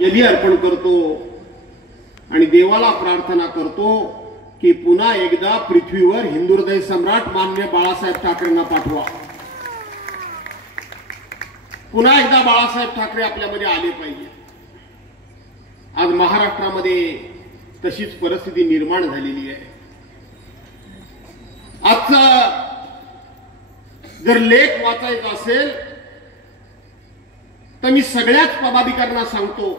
यज्ञ अर्पण करतो आणि देवाला प्रार्थना करतो की पुन्हा एकदा पृथ्वीवर हिंदू हृदय सम्राट माननीय बाळासाहेब ठाकरेंना पाठवा. पुन्हा एकदा बाळासाहेब ठाकरे आपल्यामध्ये आले पाहिजे. आज महाराष्ट्रामध्ये तशीच परिस्थिती निर्माण झालेली आहे. आजचा जर लेख वाचायचा असेल तर मी सगळ्याच पदाधिकाऱ्यांना सांगतो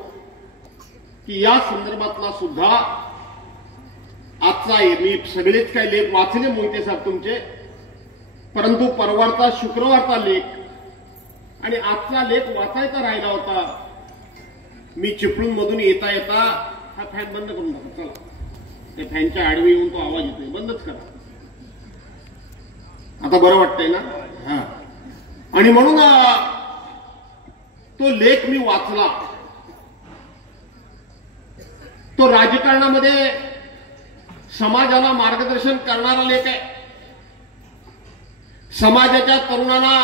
की या संदर्भातला सुद्धा आजचा मी सगळेच काही लेख वाचले मोहिते साहेब तुमचे, परंतु परवाचा शुक्रवारचा लेख आणि आजचा लेख वाचायचा राहिला होता. मी चिपळूण मधून येता येता हा फॅन बंद करून टाका. चला, त्या फॅनच्या आडवी येऊन तो आवाज येतोय, बंदच करा. आता बरं वाटतंय ना? हा. आणि म्हणून तो लेख मी वाचला. तो राजकारणामध्ये समाजाला मार्गदर्शन करणारा लेख आहे. समाजाच्या तरुणांना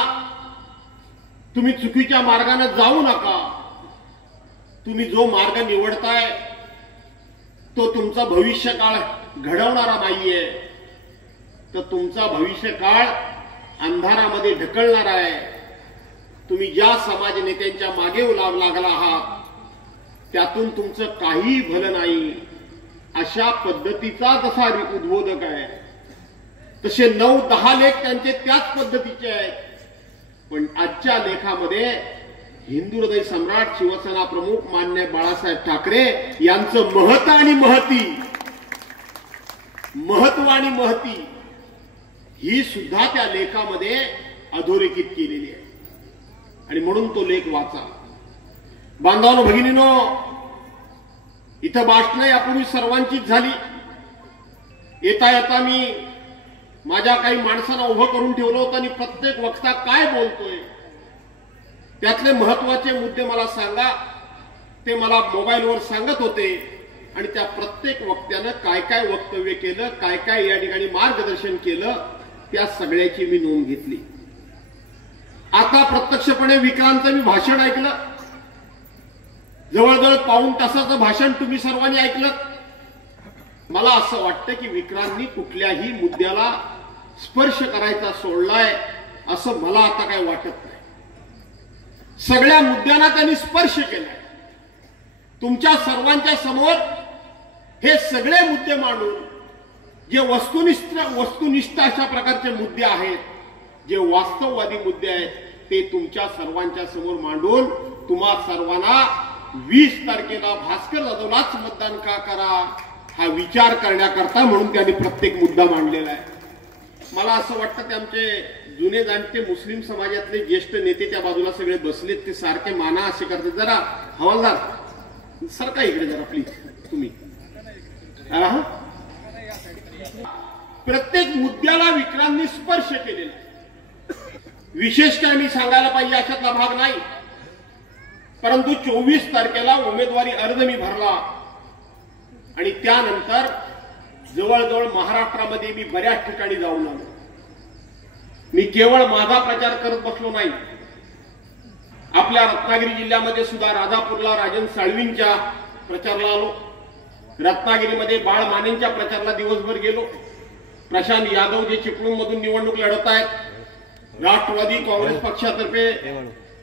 तुम्ही चुकीच्या मार्गाने जाऊ नका. तुम्ही जो मार्ग निवडताय तो तुमचा भविष्यकाळ घडवणारा नाहीये, तर तुमचा भविष्यकाळ अंधारामध्ये ढकलणारा आहे. तुम्ही ज्या समाज नेत्यांच्या मागे लागला आहात त्यातून तुमचं काही भलं नाही, अशा पद्धतीचा जसा उद्बोधक आहे तसे 9-10 लेख त्यांचे त्याच पद्धतीचे आहेत. पण आजच्या लेखामध्ये हिंदू हृदय सम्राट शिवसेना प्रमुख माननीय बाळासाहेब ठाकरे यांचं महत्व आणि महती ही सुद्धा त्या लेखामध्ये अधोरेखित केलेली आहे. आणि म्हणून तो लेख वाचा. बांधवांनो, भगिनीनो, इथं भाषणं यापूर्वी सर्वांचीच झाली. येता येता मी माझ्या काही माणसांना उभं करून ठेवलं होतं आणि प्रत्येक वक्ता काय बोलतोय त्यातले महत्वाचे मुद्दे मला सांगा, ते मला मोबाईलवर सांगत होते. आणि त्या प्रत्येक वक्त्यानं काय काय वक्तव्य केलं, काय काय या ठिकाणी मार्गदर्शन केलं, त्या सगळ्याची मी नोंद घेतली. आता प्रत्यक्षपणे विक्रांतचं मी भाषण ऐकलं. जवळजवळ पाऊण तासाचं भाषण तुम्ही सर्वांनी ऐकलं. मला असं वाटतं की विक्रांतनी कुठल्याही मुद्द्याला स्पर्श करायचा सोडलाय असं मला आता काय वाटत नाही. सगळ्या मुद्द्यांना त्यांनी स्पर्श केलाय. तुमच्या सर्वांच्या समोर हे सगळे मुद्दे मांडून जे वस्तुनिष्ठ अशा प्रकारचे मुद्दे आहेत, जे वास्तववादी मुद्दे आहेत, ते तुमच्या सर्वांच्या समोर मांडून तुम्हा सर्वांना 20 तारखेला भास्कर जाधवलाच मतदान का करा हा विचार करण्याकरता म्हणून त्यांनी प्रत्येक मुद्दा मांडलेला आहे. मला असं वाटतं ते आमचे जुने जाणते मुस्लिम समाजातले ज्येष्ठ नेते त्या बाजूला सगळे बसलेत, ते सारखे माना असे करतात. जरा हवालदार सरका इकडे जरा प्लीज तुम्ही. प्रत्येक मुद्द्याला विक्रांतनी स्पर्श केलेला. विशेष काय मी सांगायला पाहिजे अशातला भाग नाही, परंतु 24 तारखेला उमेदवारी अर्ज मी भरला आणि त्यानंतर जवळजवळ महाराष्ट्रामध्ये मी बऱ्याच ठिकाणी जाऊन आलो. मी केवळ माझा प्रचार करत बसलो नाही. आपल्या रत्नागिरी जिल्ह्यामध्ये सुद्धा राजापूरला राजन साळवींच्या प्रचाराला आलो. रत्नागिरीमध्ये बाळ मानेंच्या प्रचाराला दिवसभर गेलो. प्रशांत यादव जे चिपळूण मधून निवडणूक लढवत आहेत, राष्ट्रवादी काँग्रेस पक्षातर्फे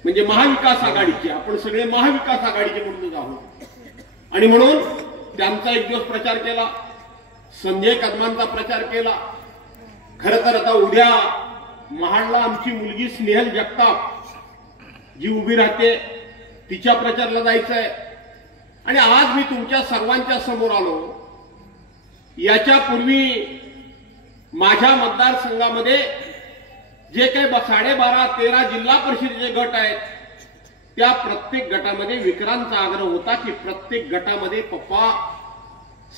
म्हणजे महाविकास आघाडीचे, आपण सगळे महाविकास आघाडीचे म्हणून आहोत. आणि म्हणून त्यांचा एक दिवस प्रचार केला. संजय कदमांचा प्रचार केला. खरं तर आता उद्या महाडला आमची मुलगी स्नेहल जगताप जी उभी राहते तिच्या प्रचाराला जायचंय. आणि आज मी तुमच्या सर्वांच्या समोर आलो. याच्यापूर्वी माझ्या मतदारसंघामध्ये जे काही 12.5-13 जिल्हा परिषदेचे गट आहेत त्या प्रत्येक गटामध्ये विक्रांतचा आग्रह होता की प्रत्येक गटामध्ये पप्पा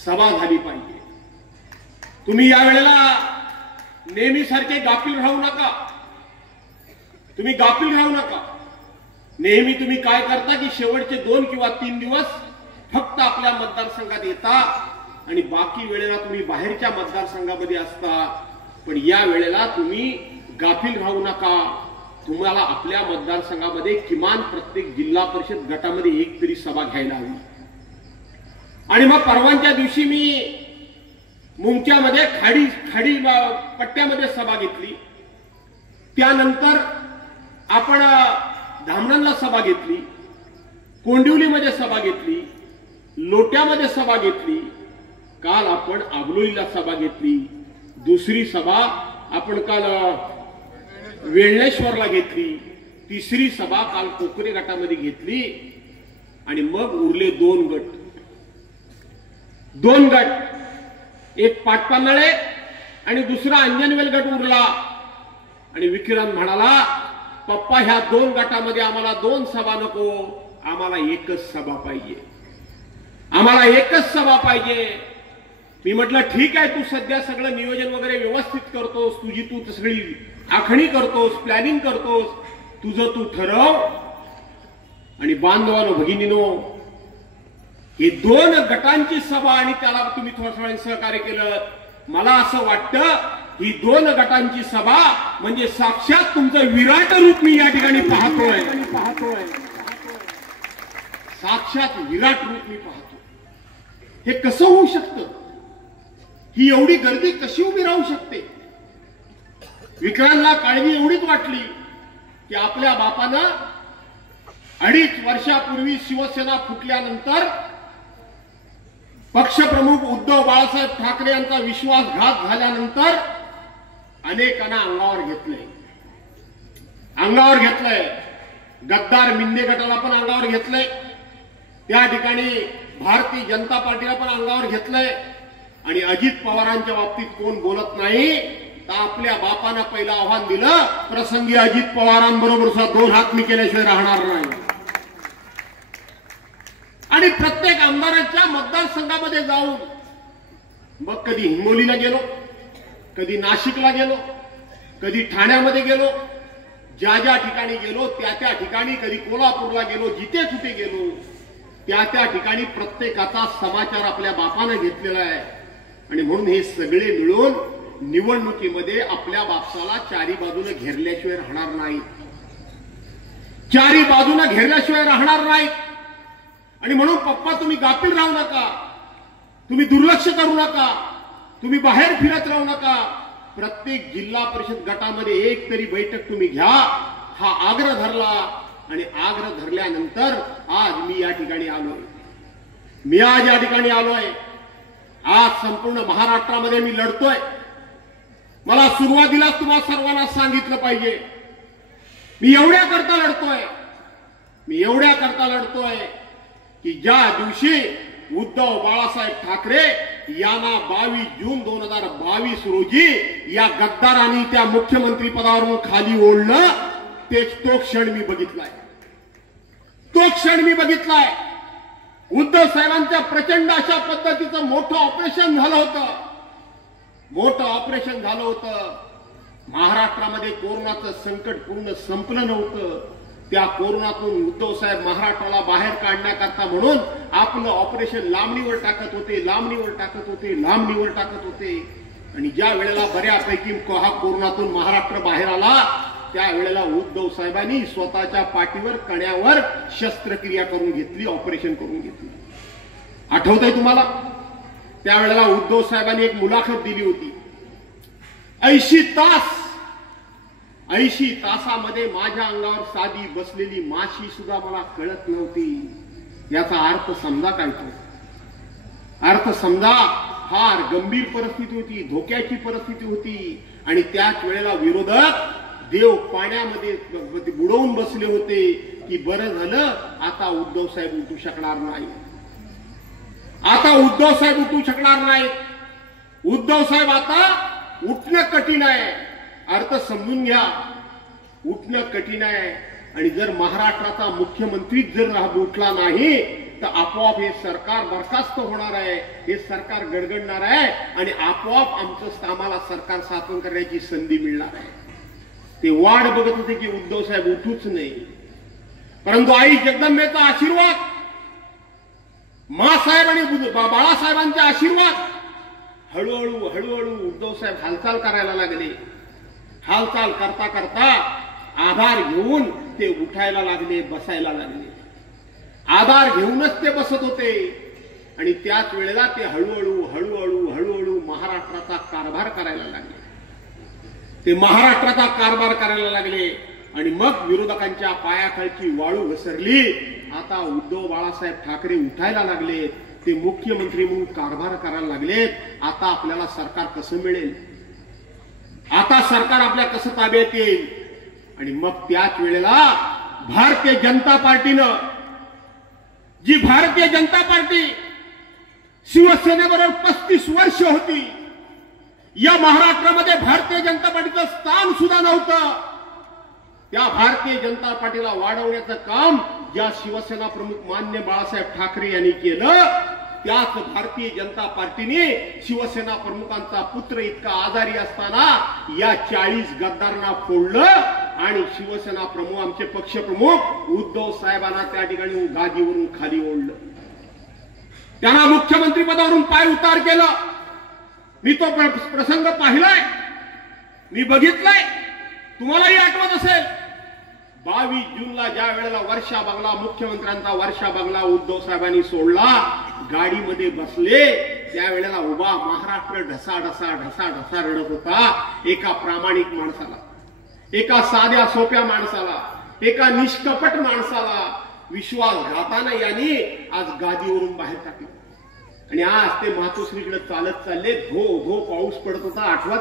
सभा झाली पाहिजे. तुम्ही यावेळेला नेहमीसारखे गाफील राहू नका. तुम्ही गाफील राहू नका. नेहमी तुम्ही काय करता की शेवटचे 2 किंवा 3 दिवस फक्त आपल्या मतदारसंघात येता आणि बाकी वेळेला तुम्ही बाहेरच्या मतदारसंघामध्ये असता. पण या वेळेला तुम्ही गाफील राहू नका. तुम्हाला आपल्या मतदारसंघामध्ये किमान प्रत्येक जिल्हा परिषद गटामध्ये एक तरी सभा घ्यायला हवी. आणि मग परवांच्या दिवशी मी मुंगच्यामध्ये खाडी पट्ट्यामध्ये सभा घेतली. त्यानंतर आपण धामणला सभा घेतली, कोंडिवलीमध्ये सभा घेतली, लोट्यामध्ये सभा घेतली. काल आपण आबलोलीला सभा घेतली. दुसरी सभा आपण काल वेळणेश्वरला घेतली. तिसरी सभा काल कोकरे गटामध्ये घेतली. आणि मग उरले दोन गट, एक पाटपानाळे आणि दुसरा अंजनवेल गट उरला. आणि विक्रांत म्हणाला, पप्पा ह्या दोन गटामध्ये आम्हाला दोन सभा नको, आम्हाला एकच सभा पाहिजे, आम्हाला एकच सभा पाहिजे. मी म्हटलं ठीक आहे, तू सध्या सगळं नियोजन वगैरे व्यवस्थित करतोस, तुझी तू सगळी आखणी करतोस, प्लॅनिंग करतोस, तुझं तू ठरव. आणि बांधवानो भगिनीनो, ही दोन गटांची सभा आणि त्याला तुम्ही थोडं सहकार्य केलं. मला असं वाटतं ही दोन गटांची सभा म्हणजे साक्षात तुमचं विराट रूप मी या ठिकाणी पाहतोय. साक्षात विराट रूप मी पाहतो. हे कसं होऊ शकतं? ही एवढी गर्दी कशी उभी राहू शकते? विक्रांतला काळजी एवढीच वाटली की आपल्या बापानं 2.5 वर्षापूर्वी शिवसेना फुटल्यानंतर पक्षप्रमुख उद्धव बाळासाहेब ठाकरे यांचा विश्वासघात झाल्यानंतर अनेकांना अंगावर घेतलंय. गद्दार मिंदे गटाला पण अंगावर घेतलंय. त्या ठिकाणी भारतीय जनता पार्टीला पण अंगावर घेतलंय. आणि अजित पवारांच्या बाबतीत कोण बोलत नाही, तर आपल्या बापानं पहिलं आव्हान दिलं, प्रसंगी अजित पवारांबरोबर सुद्धा 2 हात मी केल्याशिवाय राहणार नाही. आणि प्रत्येक आमदाराच्या मतदारसंघामध्ये जाऊन मग कधी हिंगोलीला गेलो, कधी नाशिकला गेलो, कधी ठाण्यामध्ये गेलो, ज्या ज्या ठिकाणी गेलो त्या ठिकाणी, कधी कोल्हापूरला गेलो, जिथे कुठे गेलो त्या ठिकाणी प्रत्येकाचा समाचार आपल्या बापानं घेतलेला आहे. आणि म्हणून हे सगळे मिळून निवडणुकीमध्ये आपल्या बापसाला चारी बाजूने घेरल्याशिवाय राहणार नाही, चारी बाजूने घेरल्याशिवाय राहणार नाही. आणि म्हणून पप्पा तुम्ही गाफील राहू नका, तुम्ही दुर्लक्ष करू नका, तुम्ही बाहेर फिरत राहू नका. प्रत्येक जिल्हा परिषद गटामध्ये एक तरी बैठक तुम्ही घ्या, हा आग्रह धरला. आणि आग्रह धरल्यानंतर आज मी या ठिकाणी आलोय. आज संपूर्ण महाराष्ट्रामध्ये मी लढतोय. मला सुरुवातीलाच तुम्हा सर्वांना सांगितलं पाहिजे, मी एवढ्या करता लढतोय की ज्या दिवशी उद्धव बाळासाहेब ठाकरे यांना 22 जून 2022 रोजी या गद्दारांनी त्या मुख्यमंत्री पदावरून खाली ओढलं, तो क्षण मी बघितलाय. उद्धव साहेबांच्या प्रचंड अशा पद्धतीचं मोठं ऑपरेशन झालं होतं. महाराष्ट्रामध्ये कोरोनाचं संकट पूर्ण संपलं नव्हतं. त्या कोरोनातून उद्धव साहेब महाराष्ट्राला बाहेर काढण्याकरता म्हणून आपलं ऑपरेशन लांबणीवर टाकत होते. आणि ज्या वेळेला बऱ्यापैकी हा कोरोनातून महाराष्ट्र बाहेर आला, त्यावेळेला उद्धव साहेबांनी स्वतःच्या पाठीवर कण्यावर शस्त्रक्रिया करून घेतली, ऑपरेशन करून घेतली. आठवतंय तुम्हाला? त्यावेळेला उद्धव साहेबांनी एक मुलाखत दिली होती. 80 तासामध्ये माझ्या अंगावर साधी बसलेली माशी सुद्धा मला कळत नव्हती. याचा अर्थ समजा काय तो? अर्थ समजा फार गंभीर परिस्थिती होती, धोक्याची परिस्थिती होती. आणि त्याच वेळेला विरोधक देव पाण्यामध्ये बुडवून बसले होते की बरं झालं आता उद्धव साहेब उठू शकणार नाही. उद्धव साहेब आता उठणं कठीण आहे. अर्थ समजून घ्या, उठणं कठीण आहे. आणि जर महाराष्ट्राचा मुख्यमंत्रीच जर उठला नाही तर आपोआप हे सरकार बरखास्त होणार आहे, हे सरकार गडगडणार आहे आणि आपोआप आम्हाला सरकार स्थापन करण्याची संधी मिळणार आहे. ते वाट बघत होते की उद्धव साहेब उठूच नाही. परंतु आई जगदंबेचा आशीर्वाद, मासाहेब आणि बाळासाहेबांचे आशीर्वाद, हळूहळू उद्धव साहेब हालचाल करायला लागले. हालचाल करता करता आधार घेऊन ते उठायला लागले, बसायला लागले. आधार घेऊनच ते बसत होते आणि त्याच वेळेला ते हळूहळू हळूहळू हळूहळू महाराष्ट्राचा कारभार करायला लागले. ते महाराष्ट्राचा कारभार करायला लागले आणि मग विरोधकांच्या पायाखालची वाळू घसरली. आता उद्धव बाळासाहेब ठाकरे उठायला लागले, ते मुख्यमंत्री म्हणून कारभार करायला लागलेत. आता आपल्याला सरकार कसं मिळेल, आता सरकार आपल्या कसं ताब्यात येईल. आणि मग त्याच वेळेला भारतीय जनता पार्टीनं, जी भारतीय जनता पार्टी शिवसेनेबरोबर 35 वर्ष होती, या महाराष्ट्रामध्ये भारतीय जनता पार्टीचं स्थान सुद्धा नव्हतं, त्या भारतीय जनता पार्टीला वाढवण्याचं काम ज्या शिवसेना प्रमुख मान्य बाळासाहेब ठाकरे यांनी केलं, त्याच भारतीय जनता पार्टीने शिवसेना प्रमुखांचा पुत्र इतका आजारी असताना या 40 गद्दारांना फोडलं आणि शिवसेना प्रमुख, आमचे पक्षप्रमुख उद्धव साहेबांना त्या ठिकाणी गादीवरून खाली ओढलं. त्यांना मुख्यमंत्री पदावरून पाय उतार केलं. मी तो प्रसंग पाहिलाय, मी बघितलाय, तुम्हालाही आठवत असेल. 22 जूनला ज्या वेळेला वर्षा बंगला, मुख्यमंत्र्यांचा वर्षा बंगला उद्धव साहेबांनी सोडला, गाडीमध्ये बसले, त्यावेळेला उभा महाराष्ट्र ढसा ढसा ढसा ढसा रडत होता. एका प्रामाणिक माणसाला, एका साध्या सोप्या माणसाला, एका निष्कपट माणसाला विश्वासघाताने यांनी आज गादीवरून बाहेर टाकलं. आणि आज ते मातोश्रीकडे चालत चालले. धो धो पाऊस पडत होता. 8वा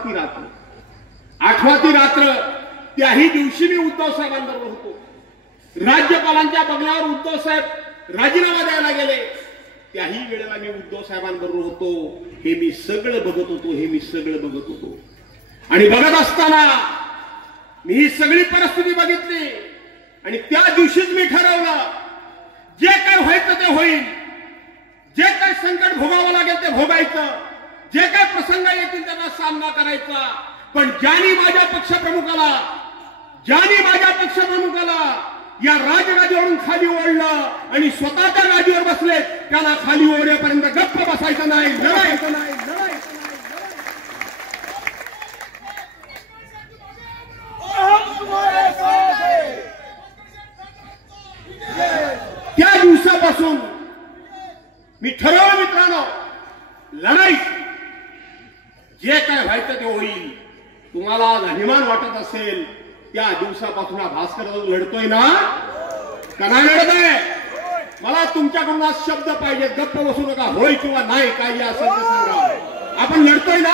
ती रात्र. त्याही दिवशी मी उद्धव साहेबांबरोबर होतो. राज्यपालांच्या बंगल्यावर उद्धव साहेब राजीनामा द्यायला गेले, त्याही वेळेला मी उद्धव साहेबांबरोबर होतो. हे मी सगळं बघत होतो. आणि बघत असताना मी ही सगळी परिस्थिती बघितली आणि त्या दिवशीच मी ठरवलं, जे काय व्हायचं ते होईल, जे काय संकट भोगावं लागेल ते भोगायचं, जे काय प्रसंग येतील त्यांना सामना करायचा. पण ज्यांनी माझ्या पक्षप्रमुखाला या राजगादीवरून खाली ओढलं आणि स्वतःच्या गादीवर बसले, त्यांना खाली ओढेपर्यंत गप्प बसायचं नाही, लढायचं नाही. त्या दिवसापासून मी ठरवलं, मित्रांनो, लढाई जे काय व्हायचं ते होईल. तुम्हाला अभिमान वाटत असेल, त्या दिवसापासून हा भास्कर लढतोय ना, का नाही लढत आहे? मला तुमच्याकडून आज शब्द पाहिजे. गप्प बसू नका. होय किंवा नाही, काही असेल ते सांगा. आपण लढतोय ना?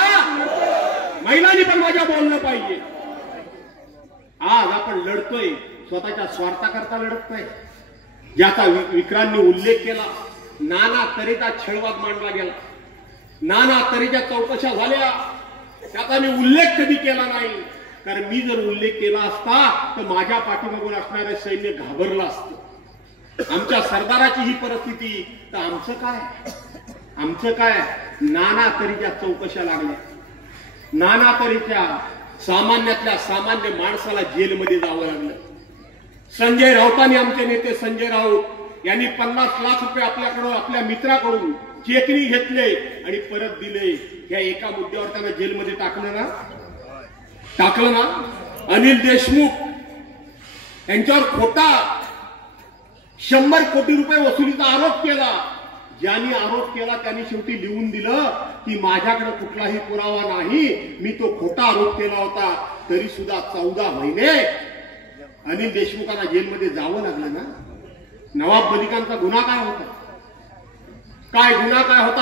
महिलांनी पण माझ्या बोललं पाहिजे. आज आपण लढतोय, स्वतःच्या स्वार्थाकरता लढत नाही. ज्याचा विक्रांनी उल्लेख केला, नाना तऱ्हेचा छळवाद मांडला गेला, नाना तऱ्हेच्या चौकशा झाल्या, त्याचा मी उल्लेख कधी केला नाही. कारण मी जर उल्लेख केला असता तर माझ्या पाठीमागून असणारे सैन्य घाबरलं असतं. आमच्या सरदाराची ही परिस्थिती, तर आमचं काय? नाना तऱ्हेच्या चौकशा लागल्या, नाना तऱ्हेच्या सामान्यातल्या सामान्य माणसाला जेलमध्ये जावं लागलं. संजय राऊतांनी, आमचे नेते संजय राऊत यांनी 50 लाख रुपये आपल्याकडून, आपल्या मित्राकडून चेकनी घेतले आणि परत दिले. या एका मुद्द्यावर त्यांना जेलमध्ये टाकलं ना. अनिल देशमुख यांच्यावर खोटा 100 कोटी रुपये वसुलीचा आरोप केला. ज्यांनी आरोप केला त्यांनी शेवटी लिहून दिलं की माझ्याकडे कुठलाही पुरावा नाही, मी तो खोटा आरोप केला होता. तरी सुद्धा 14 महिने अनिल देशमुखांना जेलमध्ये जावं लागलं ना. नवाब मलिकांचा गुन्हा काय होता?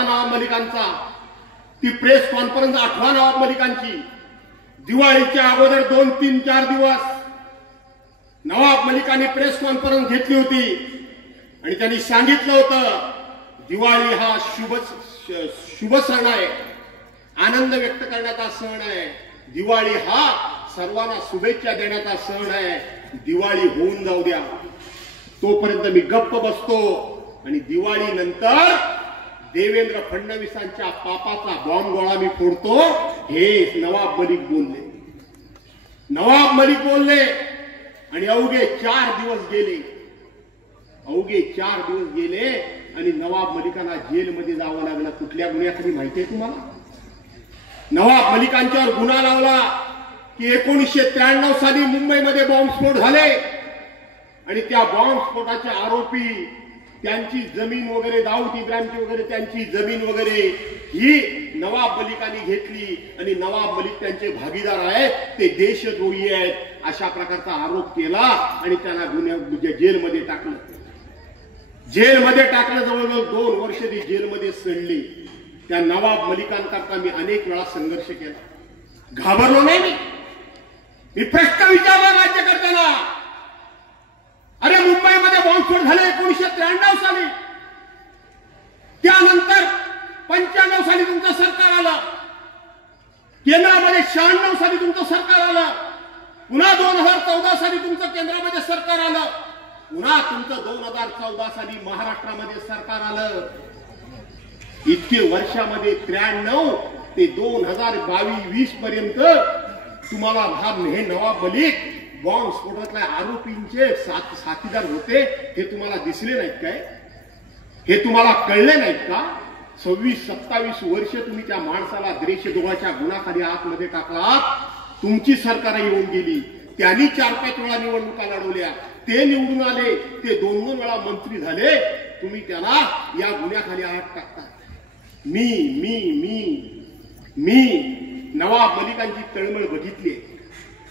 नवाब मलिकांचा? ती प्रेस कॉन्फरन्स 8व्या नवाब मलिकांची, दिवाळीच्या अगोदर 2, 3, 4 दिवस नवाब मलिकांनी प्रेस कॉन्फरन्स घेतली होती आणि त्यांनी सांगितलं होतं, दिवाळी हा शुभ सण आहे, आनंद व्यक्त करण्याचा सण आहे. दिवाळी हा सर्वांना शुभेच्छा देण्याचा सण आहे. दिवाळी होऊन जाऊ द्या, तोपर्यंत मी गप्प बसतो. आणि दिवाळी नंतर देवेंद्र फडणवीसांच्या पापाचा बॉम्ब गोळा मी फोडतो. हे नवाब मलिक बोलले आणि अवघे 4 दिवस गेले आणि नवाब मलिकांना जेलमध्ये जावं लागलं. कुठल्या गुन्ह्याखाली माहितीये तुम्हाला? नवाब मलिकांच्यावर गुन्हा लावला की 1993 साली मुंबईमध्ये बॉम्बस्फोट झाले आणि त्या बॉम्बस्फोटाचे आरोपी त्यांची जमीन वगैरे दाऊद इब्राहिमची वगैरे त्यांची जमीन वगैरे ही नवाब मलिकांनी घेतली आणि नवाब मलिक त्यांचे भागीदार आहेत, ते देशद्रोही आहेत अशा प्रकारचा आरोप केला आणि त्यांना जेलमध्ये टाकलं. जेलमध्ये टाकलं. जवळजवळ 2 वर्ष ती जेलमध्ये सडली. त्या नवाब मलिकांकरता मी अनेक वेळा संघर्ष केला. घाबरलो नाही मी प्रश्न विचारला राज्यकर्त्यांना. अरे मुंबईमध्ये बॉम्बस्फोट झाले 1993 साली, त्यानंतर 95 साली तुमचं सरकार आलं, केंद्रामध्ये 96 साली तुमचं सरकार आलं, पुन्हा 2014 साली तुमचं केंद्रामध्ये सरकार आलं, पुन्हा तुमचं 2014 साली महाराष्ट्रामध्ये सरकार आलं. इतके वर्षामध्ये 93 ते 2022-20 पर्यंत तुम्हाला हे नवाब मलिक बॉम्बस्फोटातल्या आरोपींचे साथीदार होते हे तुम्हाला दिसले नाहीत काय? हे तुम्हाला कळले नाहीत का? 26-27 वर्ष तुम्ही त्या माणसाला देशद्रोहाच्या गुन्ह्याखाली आतमध्ये टाकलात. तुमची सरकार येऊन गेली, त्यांनी 4-5 वेळा निवडणुका लढवल्या, ते निवडून आले, ते 2-2 वेळा मंत्री झाले, तुम्ही त्याला या गुन्ह्याखाली आत टाकता. मी मी मी मी नवाब मलिकांची तळमळ बघितली,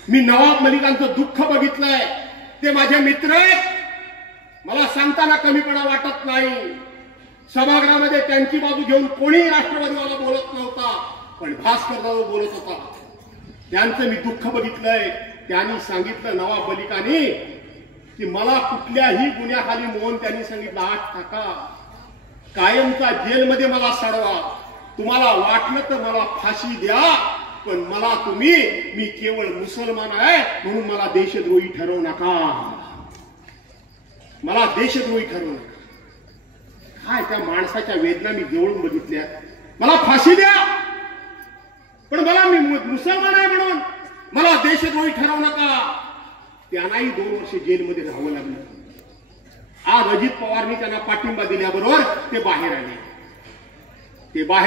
मी नवाब मलिकांचं दुःख बघितलंय. ते माझे मित्र आहेत, मला सांगताना कमीपणा वाटत नाही. सभागृहामध्ये त्यांची बाजू घेऊन कोणीही राष्ट्रवादीवाला बोलत नव्हता, पण भास्कर जाधव बोलत होता. त्यांचं मी दुःख बघितलंय. त्यांनी सांगितलं नवाब मलिकांनी की मला कुठल्याही गुन्ह्याखाली मोहन त्यांनी सांगितलं आत टाका, कायमचा जेलमध्ये मला सडवा, तुम्हाला वाटलं तर मला फाशी द्या, पण मला मी केवळ मुसलमान आहे म्हणून मला देशद्रोही ठरवू नका, मला देशद्रोही ठरवू नका. काय त्या माणसाच्या वेदना मी जवळून बघितल्या. मला फाशी द्या, पण मला मी मुसलमान आहे म्हणून मला देशद्रोही ठरवू नका. त्यांनाही 2 वर्ष जेलमध्ये राहावं लागलं. आज अजित पवारनी त्यांना पाठिंबा दिल्याबरोबर ते बाहेर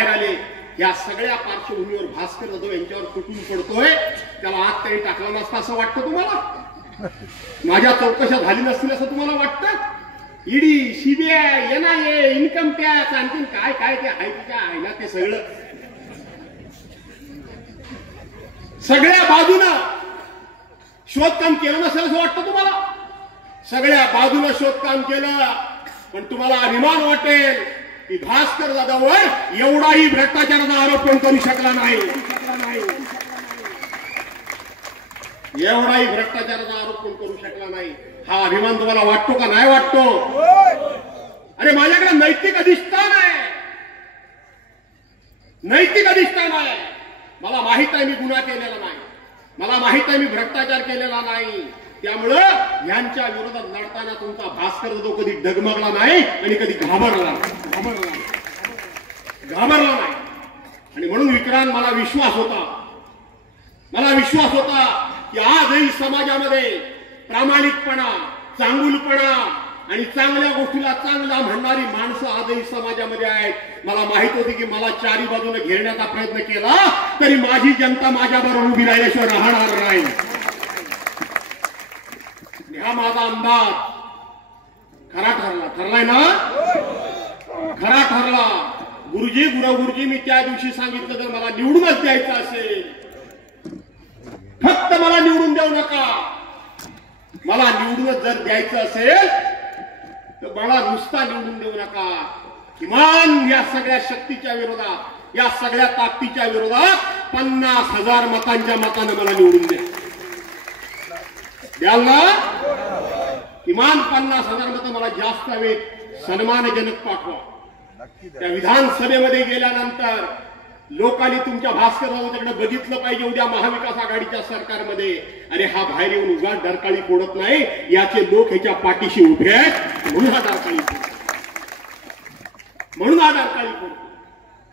आले. या सगळ्या पार्श्वभूमीवर भास्कर जाधव यांच्यावर तुटून पडतोय. त्याला आत तरी टाकला नसता असं वाटतं तुम्हाला? माझ्या चौकशा झाली नसतील असं तुम्हाला वाटतं? ED, CBI, NIA, income tax, आणखीन काय काय ते आहे त्या आहे ना, ते सगळ्या बाजूनं शोधकाम केलं नसेल असं वाटतं तुम्हाला? सगळ्या बाजूनं शोधकाम केलं, पण तुम्हाला अभिमान वाटेल की भास्कर जाधववर एवढाही भ्रष्टाचाराचा आरोप कोण करू शकला नाही. एवढाही भ्रष्टाचाराचा आरोप कोण करू शकला नाही. हा अभिमान तुम्हाला वाटतो का नाही वाटतो? अरे माझ्याकडे नैतिक अधिष्ठान आहे, नैतिक अधिष्ठान आहे. मला माहित आहे मी गुन्हा केलेला नाही, मला माहित आहे मी भ्रष्टाचार केलेला नाही. त्यामुळं यांच्या विरोधात लढताना तुमचा भास्कर जाधव कधी डगमगला नाही आणि कधी घाबरला नाही. आणि म्हणून विक्रांत मला विश्वास होता की आजही समाजामध्ये प्रामाणिकपणा, चांगुलपणा आणि चांगल्या गोष्टीला चांगला म्हणणारी माणसं आजही समाजामध्ये आहेत. मला माहित होती की मला चारी बाजूने घेरण्याचा प्रयत्न केला तरी माझी जनता माझ्याबरोबर उभी राहिल्याशिवाय राहणार नाही. हा माझा अंदाज ठरलाय ना? खरा ठरला. गुरुजी मी त्या दिवशी सांगितलं जर मला निवडूनच द्यायचं असेल, फक्त मला निवडून देऊ नका, मला निवडूनच जर द्यायचं असेल तर मला नुसता निवडून देऊ नका, किमान या सगळ्या शक्तीच्या विरोधात, या सगळ्या ताकदीच्या विरोधात 50,000 मतांच्या मताने मला निवडून द्या. द्याल ना? किमान 50,000 मतं मला जास्त हवेत, सन्मानजनक पाठवा. त्या विधानसभेमध्ये गेल्यानंतर लोकांनी तुमच्या भास्कर जाधवकडे बघितलं पाहिजे. उद्या महाविकास आघाडीच्या सरकारमध्ये अरे हा बाहेर येऊन उगा डरकाळी फोडत नाही, याचे लोक ह्याच्या पाठीशी उभे आहेत म्हणून हा डरकाळी फोडतो.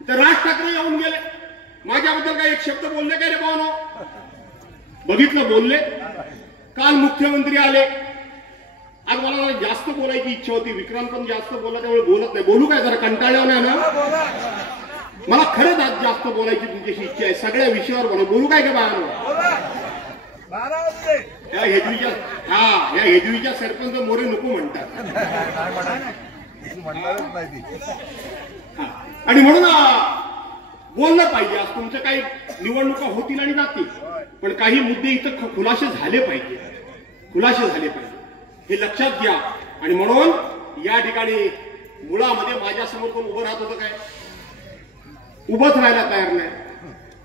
तर राज ठाकरे येऊन गेले, माझ्याबद्दल काही एक शब्द बोलले काय रे भावनो? बघितलं बोलले. काल मुख्यमंत्री आले. आज मला जास्त बोलायची इच्छा होती, विक्रांत पण जास्त बोलला त्यामुळे बोलत नाही. बोलू काय, जरा कंटाळल्यावर नाही ना? मला खरंच आज जास्त बोलायची तुमच्याशी इच्छा आहे. सगळ्या विषयावर बोलू काय का बाळांनो? या हेदवीच्या या हेदवीच्या सरपंच मोरे नको म्हणतात. आणि म्हणून बोललं पाहिजे. आज तुमचं काही निवडणुका होतील आणि जातील, पण काही मुद्दे इथं खुलासे झाले पाहिजे, खुलासे झाले पाहिजे, हे लक्षात घ्या. आणि म्हणून या ठिकाणी मुळामध्ये माझ्यासमोर कोण उभं राहत होतं काय? उभंच राहायला तयार नाही.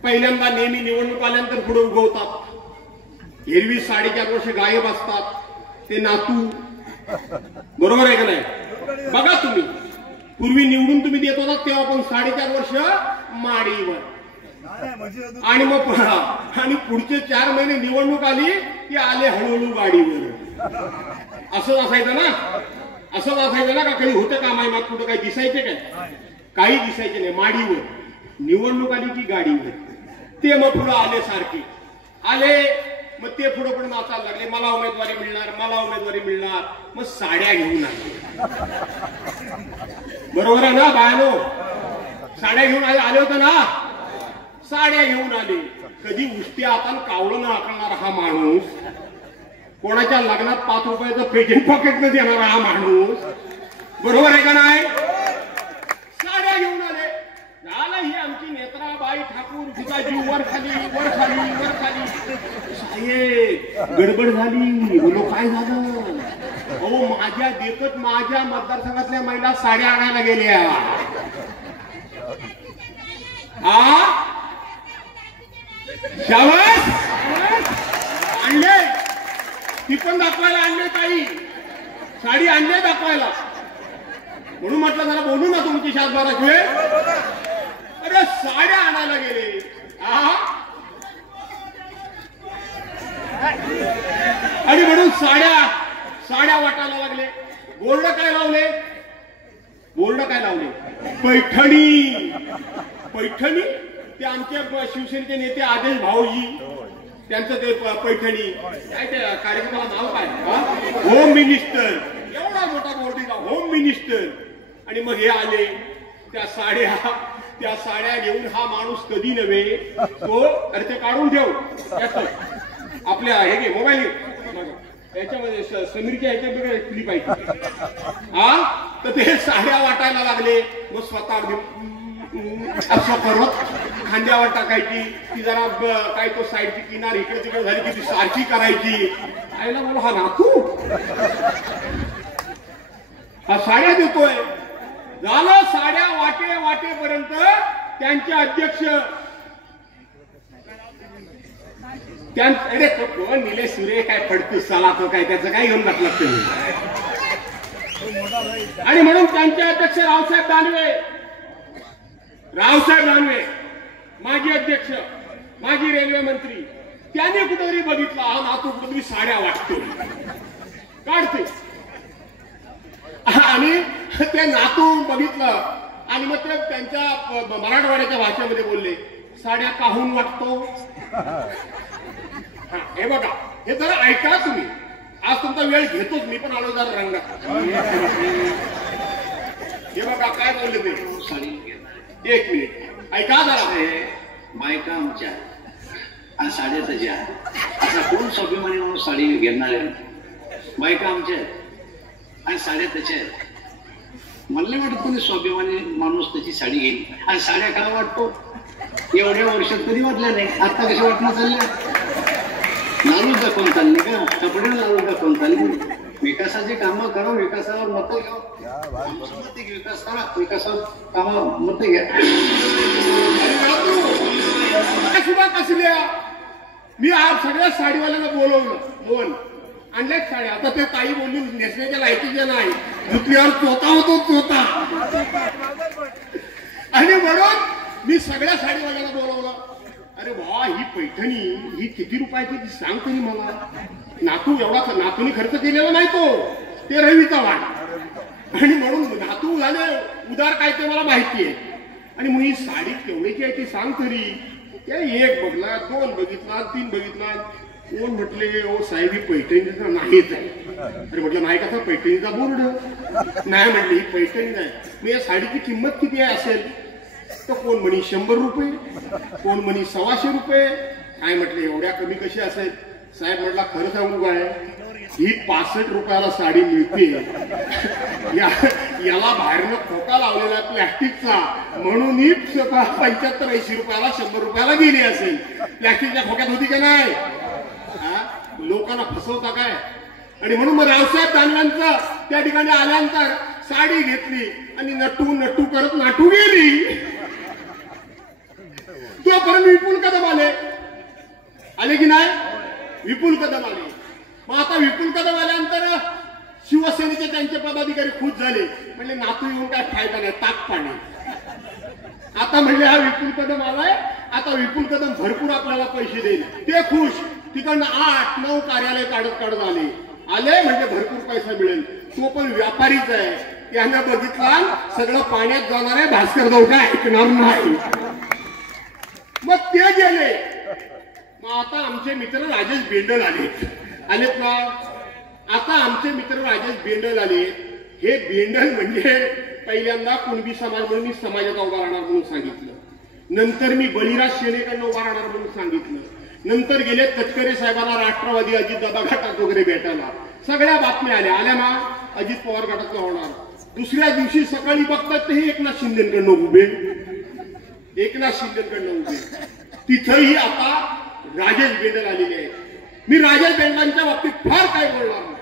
पहिल्यांदा नेहमी निवडणूक आल्यानंतर पुढे उगवतात. एरवी 4.5 वर्ष गायब असतात ते नातू. बरोबर आहे का नाही? बघा तुम्ही, पूर्वी निवडून तुम्ही देत होता तेव्हा पण 4.5 वर्ष माडीवर, आणि मग आणि पुढचे 4 महिने निवडणूक आली की आले हळूहळू गाडीवर. असंच असायचं ना, असंच असायचं ना का? काही होतं का माय माग कुठं काही दिसायचे काय? काही दिसायचे नाही. माडीवर निवडणूक आली की गाडीवर. ते मग पुढे आले, सारखे आले, मग ते पुढे पण नाचायला लागले, मला उमेदवारी मिळणार, मला उमेदवारी मिळणार. मग साड्या घेऊन आले. बरोबर आहे ना बायानो? साड्या घेऊन आले होते ना, साड्या घेऊन आले. कधी उष्ट्या हातान कावळं न आकारणारा हा माणूस, कोणाच्या लग्नात 5 रुपयाचं पेजंट पॉकेट न देणारा हा माणूस. बरोबर आहे का नाही? साड्या घेऊन आले. झालं ही आमची नेत्राबाई ठाकूर, जिजाजी वर खाली वर खाली वर खाली. साहेब गडबड झाली. बोलो काय झालं? अहो माझ्या देखत माझ्या मतदारसंघातल्या महिला साड्या आणायला गेल्या. शाबास, आणले. ती पण दाखवायला आणले, ताई साडी आणले दाखवायला. म्हणून म्हटलं जरा बोलू ना तुमची शासबाराची वेळ. अरे साड्या आणायला गेले. आणि म्हणून साड्या वाटायला लागले. बोर्ड काय लावले? बोर्ड काय लावले? पैठणी. पैठणी ते आमच्या शिवसेनेचे नेते आदेश भाऊजी, त्यांचं ते पैठणी काय, त्या कार्यक्रमाला नाव काय? Home minister. एवढा मोठा बोर्ड दिला, होम मिनिस्टर. आणि मग हे आले. त्या साड्या घेऊन हा माणूस कधी नव्हे तो, अरे ते काढून ठेव आपल्या हे घे मोबाईल याच्यामध्ये, समीरच्या ह्याच्यामध्ये क्लिप आहे. तर ते साड्या वाटायला लागले. मग स्वतः असं करत खांद्यावर टाकायची, ती जरा काय तो साईडची किनार इकडे तिकडे झाली की ती सारखी करायची. आईला बोला हा नातू हा साड्या देतोय. झालं साड्या वाटेपर्यंत त्यांचे अध्यक्ष अरे कोण निलेश सुरे काय पडतोस साला तो काय, त्याचं काय घेऊन घातलं तुम्ही. आणि म्हणून त्यांचे अध्यक्ष रावसाहेब दानवे माजी अध्यक्ष, माजी रेल्वे मंत्री, त्याने कुठेतरी बघितलं हा नातू कुठेतरी साड्या वाटतो काढते. आणि ते नातू बघितलं आणि मग ते त्यांच्या मराठवाड्याच्या भाषेमध्ये बोलले, साड्या काहून वाटतो. हे बघा, हे जरा ऐका तुम्ही. आज तुमचा वेळ घेतोच, मी पण आलो जरा रंगात. हे बघा काय बोलले ते. एक मिनिट ऐका जरा. बायका आमच्या आणि साड्याचं ज्या असा कोण स्वाभिमानी माणूस साडी घेणार आहे? बायका आमच्या आणि साड्या त्याच्या आहेत. मला नाही वाटत कोणी स्वाभिमानी माणूस त्याची साडी घेईल. आणि साड्या का वाटतो? एवढ्या वर्षात कधी वाटल्या नाही, आता कशा वाटणं चालल्या? लालूच दाखवून चालली का? कपडे लालूच दाखवून चालली. विकासाची कामं करा, विकासावर मतं घ्या, विकास करा, विकासावर कामं मतं घ्या. सुद्धा कसल्या मी आज सगळ्या साडीवाल्यांना बोलवलं, बोल आणल्याच साड्या. आता ते ताई बोलली नेसण्याच्या लायकीच्या नाही, धुतल्यावर चोता होतो चोता. आणि म्हणून मी सगळ्या साडीवाल्यांना बोलवलं. अरे भावा ही पैठणी ही किती रुपयाची ती सांग तरी मला. नातू एवढा नातूने खर्च केलेला नाही तो, ते रवीचा वाट. आणि म्हणून नातू झाले उदार काय ते मला माहिती आहे. आणि मग ही साडी केवढ्याची आहे ती सांग तरी. त्या 1 बघला, 2 बघितला, 3 बघितला. कोण म्हटले ओ साहेब ही पैठणीचा नाहीच आहे. अरे म्हटलं नाही कसा पैठणीचा बोर्ड नाही. म्हटली ही पैठणी नाही. मग या साडीची किंमत किती आहे असेल? तर कोण म्हणी 100 रुपये, कोण म्हणी 125 रुपये. काय म्हटले एवढ्या कमी कशी असेल? साहेब म्हटला खरं सांगू काय, ही 65 रुपयाला साडी मिळते, याला बाहेरनं खोका लावलेला प्लॅस्टिकचा, म्हणून ही 75-80 रुपयाला 100 रुपयाला गेली असेल. प्लॅस्टिकच्या खोक्यात होती का नाही? लोकांना फसवता काय? आणि म्हणून मग रावसाहेब दानवांचं त्या ठिकाणी आल्यानंतर साडी घेतली आणि नटू नटू करत नाटू गेली. तोपर्यंत विपुल कदम आले की नाही? विपुल कदम आले. मग आता विपुल कदम आल्यानंतर शिवसेनेचे त्यांचे पदाधिकारी खुश झाले, म्हणजे नातू येऊन काय फायदा नाही, ताक पाणी. आता म्हणजे हा विपुल कदम आलाय, आता विपुल कदम भरपूर आपल्याला पैसे देईल, ते खुश. तिकडनं 8-9 कार्यालय काढत आले म्हणजे भरपूर पैसा मिळेल. तो पण व्यापारीच आहे, त्यानं बघितला सगळं पाण्यात जाणार आहे, भास्कर जाऊ काय ऐकणार नाही. मग ते गेले. मग आता आमचे मित्र राजेश बेंडल आलेत ना. आता आमचे मित्र राजेश बेंडल आले. हे बेंडल म्हणजे पहिल्यांदा कुणबी समाज म्हणून मी समाजात उभा राहणार म्हणून सांगितलं, नंतर मी बळीराज सेनेकडनं उभा राहणार म्हणून सांगितलं, नंतर गेले तटकरे साहेबांना राष्ट्रवादी अजितदादा गटात वगैरे भेटायला. सगळ्या बातम्या आल्या ना, अजित पवार गटातला होणार. दुसऱ्या दिवशी सकाळी बघतात ते एकनाथ शिंदेकडनं उभे. तिथंही आता राजेश बेंडल आलेले आहेत. मी राजेश बेंडलांच्या बाबतीत फार काय बोलणार नाही,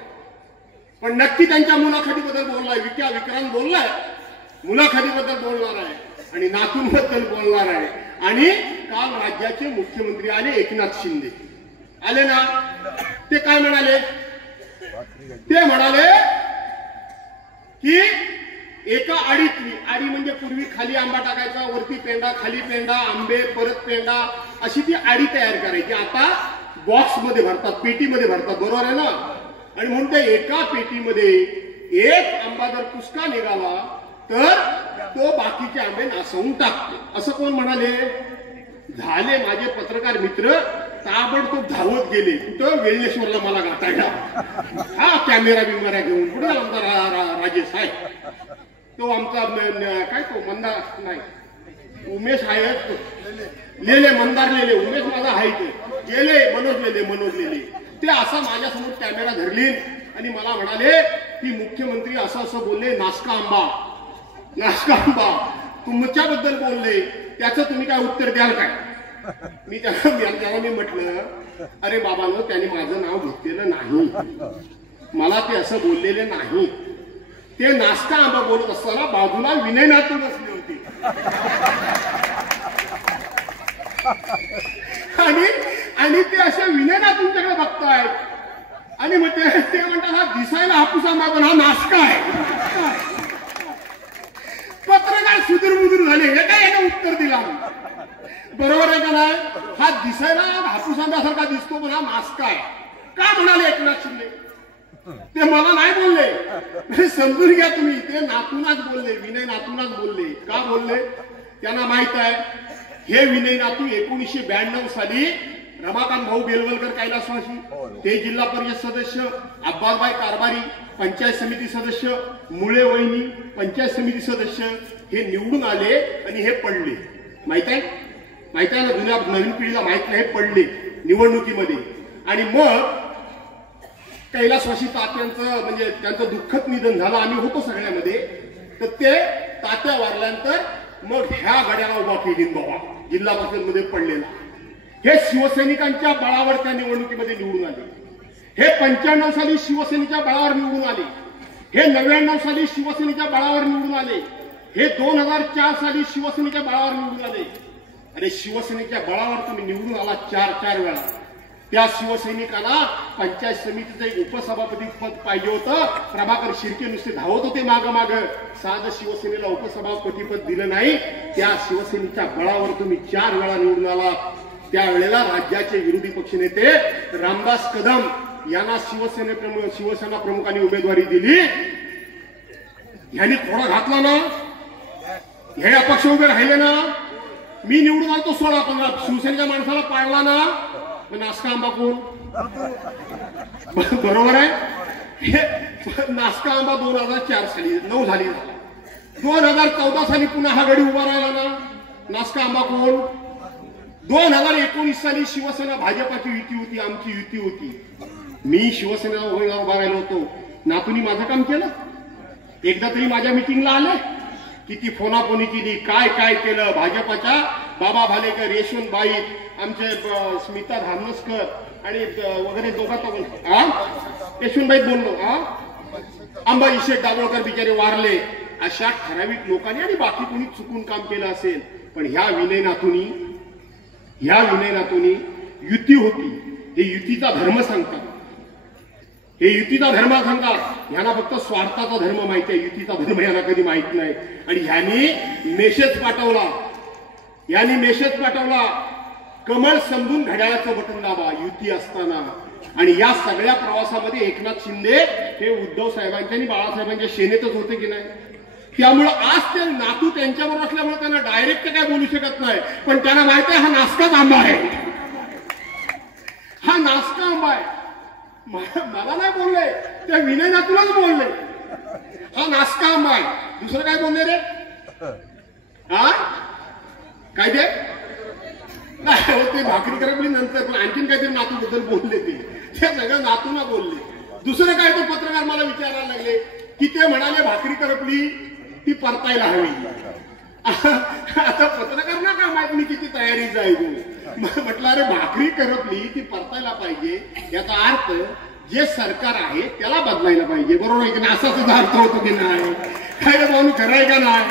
पण नक्की त्यांच्या मुलाखतीबद्दल बोललाय, विक्रांत बोललाय, मुलाखतीबद्दल बोलणार आहे आणि नातूंबद्दल बोलणार आहे. आणि काल राज्याचे मुख्यमंत्री आले, एकनाथ शिंदे आले ना. ते काय म्हणाले? ते म्हणाले की एका आडीतली, आडी म्हणजे पूर्वी खाली आंबा टाकायचा, वरती पेंडा, खाली पेंडा, आंबे, परत पेंडा, अशी ती आडी तयार करायची. आता बॉक्स मध्ये भरतात, पेटीमध्ये भरतात, बरोबर आहे ना. आणि म्हणून त्या एका पेटीमध्ये एक आंबा जर कुसका निघाला तर तो बाकीचे आंबे नासवून टाकते, असं कोण म्हणाले? झाले माझे पत्रकार मित्र ताबडतोब धावत गेले. कुठं? वेल्लेश्वरला मला गाठायला. हा कॅमेरा बिमाऱ्या घेऊन कुठे आमचा राजेश आहे, तो आमचा काय तो मंदार नाही, उमेश आहे, लेले मंदार लेले, उमेश माझा आहे ते गेले, मनोज लेले. ते असा माझ्यासमोर कॅमेरा धरली आणि मला म्हणाले की मुख्यमंत्री असं बोलले, नासका आंबा तुमच्याबद्दल बोलले, त्याचं तुम्ही काय उत्तर द्याल काय? मी त्याला म्हटलं, अरे बाबांनो, त्याने माझं नाव घेतलेलं नाही, मला ते असं बोललेले नाही. ते नाश्ता आंबा बोलत असताना बाजूला विनय नातू बसले होते आणि ते अशा विनय नातूंच्याकडे बघतायत आणि मग ते म्हणतात हा दिसायला हापूस आंबा पण हा नाश्ता आहे. पत्रकार सुदूर झाले, हे काय याला उत्तर दिला? बरोबर आहे का नाही? हा दिसायला हापूस आंब्यासारखा दिसतो पण हा नाश्ता आहे का म्हणाले एकनाथ शिंदे? ते मला नाही बोलले, समजून घ्या तुम्ही, ते नातूनच बोलले, विनय नातूनच बोलले. का बोलले? त्यांना माहित आहे हे विनय नातू 1992 साली रमाकांत भाऊ बेलवलकर कैलासवासी, ते जिल्हा परिषद सदस्य, अब्बासबाई कारभारी पंचायत समिती सदस्य, मुळे वहिनी पंचायत समिती सदस्य, हे निवडून आले आणि हे पडले. माहित आहे ना, जुन्या नवीन पिढीला माहित नाही, पडले निवडणुकीमध्ये. आणि मग कैलासवासी तात्यांचं म्हणजे त्यांचं दुःखद निधन झालं, आम्ही होतो सगळ्यामध्ये. तर ते तात्या वारल्यानंतर मग ह्या गड्याला उभा केली बाबा, जिल्हा परिषद मध्ये पडलेला. हे शिवसैनिकांच्या बळावर त्या निवडणुकीमध्ये निवडून आले. हे 95 साली शिवसेनेच्या बळावर निवडून आले. हे 99 साली शिवसेनेच्या बळावर निवडून आले. हे 2004 साली शिवसेनेच्या बळावर निवडून आले. अरे शिवसेनेच्या बळावर तुम्ही निवडून आला 4 वेळा. त्या शिवसैनिकांना पंचायत समितीचं एक उपसभापती पद पाहिजे होतं. प्रभाकर शिर्के नुसते धावत होते माग. साधं शिवसेनेला उपसभापती पद दिलं नाही. त्या शिवसेनेच्या बळावर तुम्ही 4 वेळा निवडून आला. त्यावेळेला राज्याचे विरोधी पक्षनेते रामदास कदम यांना शिवसेना प्रमुखांनी उमेदवारी दिली. ह्यांनी थोडा घातला ना, हे अपक्ष उभे राहिले ना, मी निवडून आलो 16-15, शिवसेनेच्या माणसाला पाडला ना, नाश्का आंबा कोण? बरोबर आहे. हे नाश्का आंबा 2004 साली 9 झाली, 2014 साली पुन्हा हा गडी उभा राहिला ना, नाश्का आंबा कोण? 2019 साली शिवसेना भाजपाची युती होती, आमची युती होती. मी शिवसेनेला उभा राहिलो होतो. नातूनी माझं काम केलं? एकदा तरी माझ्या मिटिंगला आले? किती फोनाफोनी केली, काय काय केलं. भाजपाच्या बाबा भालेकर, यशवंतबाई, आमचे स्मिता धामनसकर आणि वगैरे यशवंतबाई बोललो. अंबाजी शेठ दाभोळकर बिचारे वारले. अशा ठराविक लोकांनी आणि बाकी कोणी चुकून काम केलं असेल. पण ह्या विनय नातूनी युती होती. हे युतीचा धर्म सांगतात. हे युतीचा धर्म सांगतात. ह्यांना फक्त स्वार्थाचा धर्म माहिती आहे, युतीचा धर्म यांना कधी माहित नाही. आणि ह्यांनी मेसेज पाठवला, कमळ समजून घड्याळाचं बटन दाबा युती असताना. आणि या सगळ्या प्रवासामध्ये एकनाथ शिंदे हे उद्धव साहेबांच्या आणि बाळासाहेबांच्या सेनेतच होते की नाही. त्यामुळं आज ते नातू त्यांच्याबरोबर असल्यामुळे त्यांना डायरेक्ट काय बोलू शकत नाही. पण त्यांना माहित आहे हा नासकाच आंबा आहे, हा नासका आंबा आहे. मला नाही बोलले, त्या विनय नातूलाच बोलले हा नासका आंबा आहे. दुसरं काय बोलले रे? काय ते नाही ते भाकरी करपली नंतर, पण आणखीन काहीतरी नातू बद्दल बोलले. ते सगळं नातूला बोलले. दुसरं काय तो पत्रकार मला विचारायला लागले की ते म्हणाले भाकरी करपली ती परतायला हवी. आता पत्रकारांना काय माहित मी किती तयारीच आहे. म्हटलं अरे भाकरी करपली ती परतायला पाहिजे, याचा अर्थ जे सरकार आहे त्याला बदलायला पाहिजे. बरोबर आहे की नाही? असा सुद्धा अर्थ होतो की नाही? काय पाहून खरं आहे का नाही?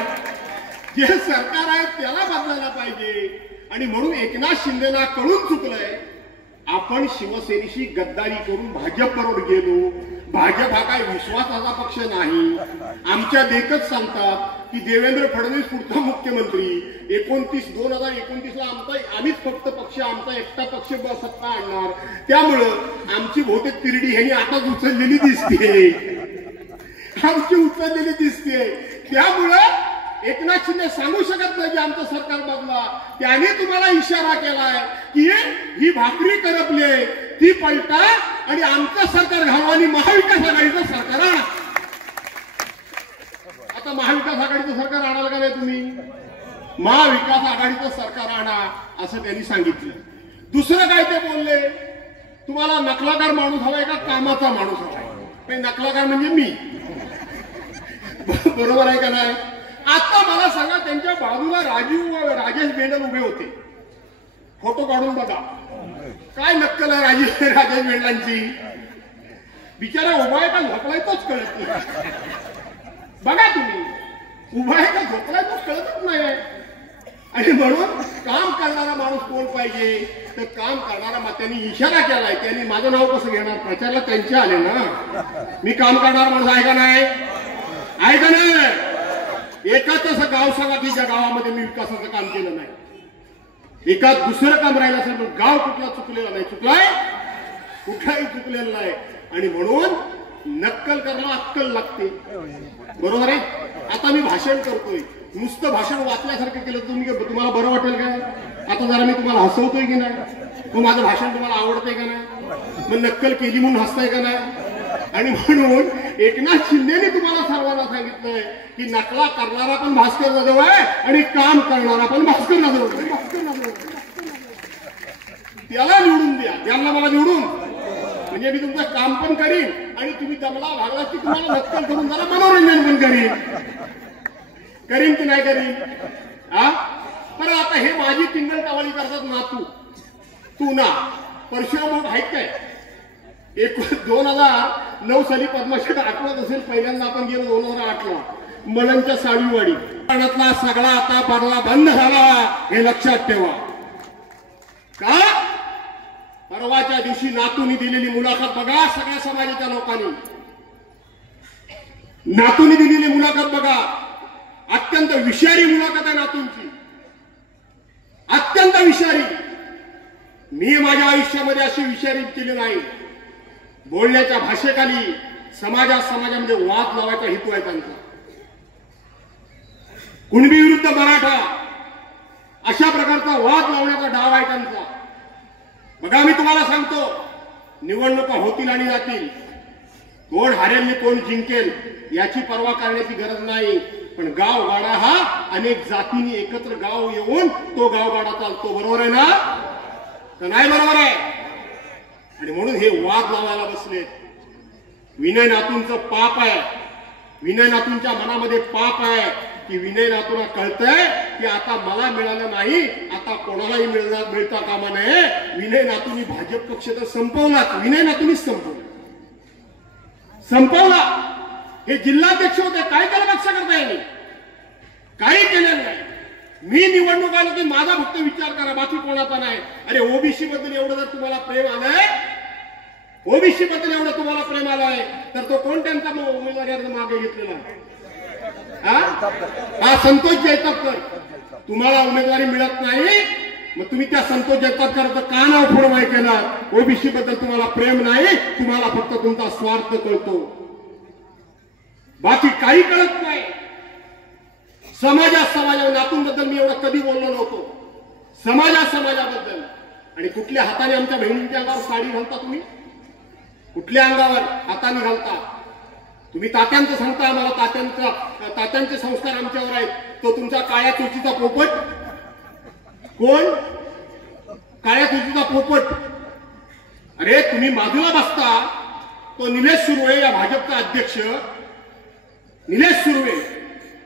जे सरकार आहे त्याला बदलायला पाहिजे. आणि म्हणून एकनाथ शिंदेना कळून चुकलंय. आपण शिवसेनेशी गद्दारी करून भाजप बरोबर गेलो. भाजप हा काय विश्वासाचा पक्ष नाही. आमच्या देखत सांगतात की देवेंद्र फडणवीस पुढचा मुख्यमंत्री. 2029ला आम्हीच फक्त पक्ष, आमचा एकटा पक्ष सत्ता आणणार. त्यामुळं आमची बहुतेक तिरडी ह्यांनी आताच उचललेली दिसते. त्यामुळं एकनाथ शिंदे सांगू शकत नाही की आमचं सरकार बदला. त्याने तुम्हाला इशारा केलाय की ही भाकरी करपली ती पलटा आणि आमचं सरकार घालवा आणि महाविकास आघाडीचं सरकार आणा. आता महाविकास आघाडीचं सरकार आणाल का नाही तुम्ही? महाविकास आघाडीचं सरकार आणा असं त्यांनी सांगितलं. दुसरं काय ते बोलले, तुम्हाला नकलाकार माणूस हवाय का कामाचा माणूस हवाय? नकलाकार म्हणजे मी. बरोबर आहे का नाही? आता मला सांगा, त्यांच्या बाजूला राजेश बेंडल उभे होते. फोटो काढून बघा काय नक्कल आहे राजेश बेंडलांची. बिचारा उभा आहे का झोपलाय तोच कळत नाही. बघा तुम्ही, उभा आहे का झोपलाय तोच कळतच नाही. आणि म्हणून काम करणारा माणूस कोण पाहिजे? तर काम करणारा त्यांनी इशारा केलाय. त्यांनी माझं नाव कसं घेणार? प्रचारला त्यांचे आले ना. मी काम करणारा माणूस आहे का नाही? आहे का नाही? एकाच असं गाव सांगा की ज्या गावामध्ये मी विकासाचं काम केलं नाही. एकाच दुसरं काम राहिलं असेल पण गाव कुठला चुकलेला नाही. चुकलाय? कुठलाही चुकलेला नाही. आणि म्हणून नक्कल करायला अक्कल लागते. बरोबर आहे? आता मी भाषण करतोय, नुसतं भाषण वाचल्यासारखं केलं तर तुम्हाला बरं वाटेल काय? आता जरा मी तुम्हाला हसवतोय की नाही? मग माझं भाषण तुम्हाला आवडतंय का नाही? मग नक्कल केली म्हणून हसताय का नाही? आणि म्हणून एकनाथ शिंदेने तुम्हाला सर्वांना सांगितलंय की नकला करणारा पण भास्कर जाधव आहे आणि काम करणारा पण भास्कर जाधव. त्याला निवडून द्या. ज्यांना मला निवडून, म्हणजे मी तुमचं काम पण करीन आणि तुम्ही दमला भागला की तुम्हाला नक्कल करून जरा मनोरंजन पण करीन की नाही करीन? पण आता हे माझी टिंगल टावाळी करतात नातू तू ना. परशुराम आहेत काय? 2009 साली पद्मश्री आठवत असेल, पहिल्यांदा आपण गेलो 2008ला मलनच्या साळीवाडी. ठाण्यातला सगळा आता बदला बंद झाला हे लक्षात ठेवा. का? परवाच्या दिवशी नातूनी दिलेली मुलाखत बघा. सगळ्या समाजाच्या लोकांनी नातूनी दिलेली मुलाखत बघा. अत्यंत विषारी मुलाखत आहे नातूंची, अत्यंत विषारी. मी माझ्या आयुष्यामध्ये अशी विषारी केली नाही. बोलण्याच्या भाषेखाली समाजामध्ये वाद लावायचा हेतू आहे त्यांचा. कुणबी विरुद्ध मराठा अशा प्रकारचा वाद लावण्याचा डाव आहे त्यांचा. बघा मी तुम्हाला सांगतो, निवडणुका होतील आणि जातील. कोण हारेल कोण जिंकेल याची पर्वा करण्याची गरज नाही. पण गावगाडा हा अनेक जातींनी एकत्र गाव येऊन तो गावगाडा चालतो. बरोबर आहे ना? तर नाही बरोबर आहे? आणि म्हणून हे वाद लावायला बसलेत. विनय नातूंचं पाप आहे. विनय नातूंच्या मनामध्ये पाप आहे की विनय नातूंना कळतंय की आता मला मिळालं नाही, आता कोणालाही मिळता कामा नये. विनय नातूंनी भाजप पक्ष तर संपवलाच, विनय नातूंनीच संपवला. हे जिल्हाध्यक्ष होते, काय केलं पक्ष करता येईल? काही केलेलं नाही. मी निवडणूक आलो की माझा फक्त विचार करा, बाकी कोणाचा नाही. अरे ओबीसी बद्दल एवढं जर तुम्हाला प्रेम आलंय, ओबीसी बद्दल एवढं तुम्हाला प्रेम आलंय, तर तो कोण त्यांचा उमेदवारी अर्ज मागे घेतलेला? हा संतोष जैतापकर. तुम्हाला उमेदवारी मिळत नाही, मग तुम्ही त्या संतोष जैतापकरचं का नाव फोडवाय केलं? ओबीसी बद्दल तुम्हाला प्रेम नाही, तुम्हाला फक्त तुमचा स्वार्थ कळतो, बाकी काही कळत नाही. समाजा नातूंबद्दल मी एवढं कधी बोललो नव्हतो. समाजाबद्दल. आणि कुठल्या हाताने आमच्या बहिणींच्या अंगावर साडी घालता तुम्ही? कुठल्या अंगावर हाताने घालता तुम्ही? तात्यांचं सांगता आम्हाला, तात्यांचे संस्कार आमच्यावर आहेत. तो तुमचा काळ्या तुळशीचा पोपट कोण? काळ्या तुळशीचा पोपट. अरे तुम्ही बाजूला बसता, तो निलेश सुर्वे या भाजपचा अध्यक्ष निलेश सुर्वे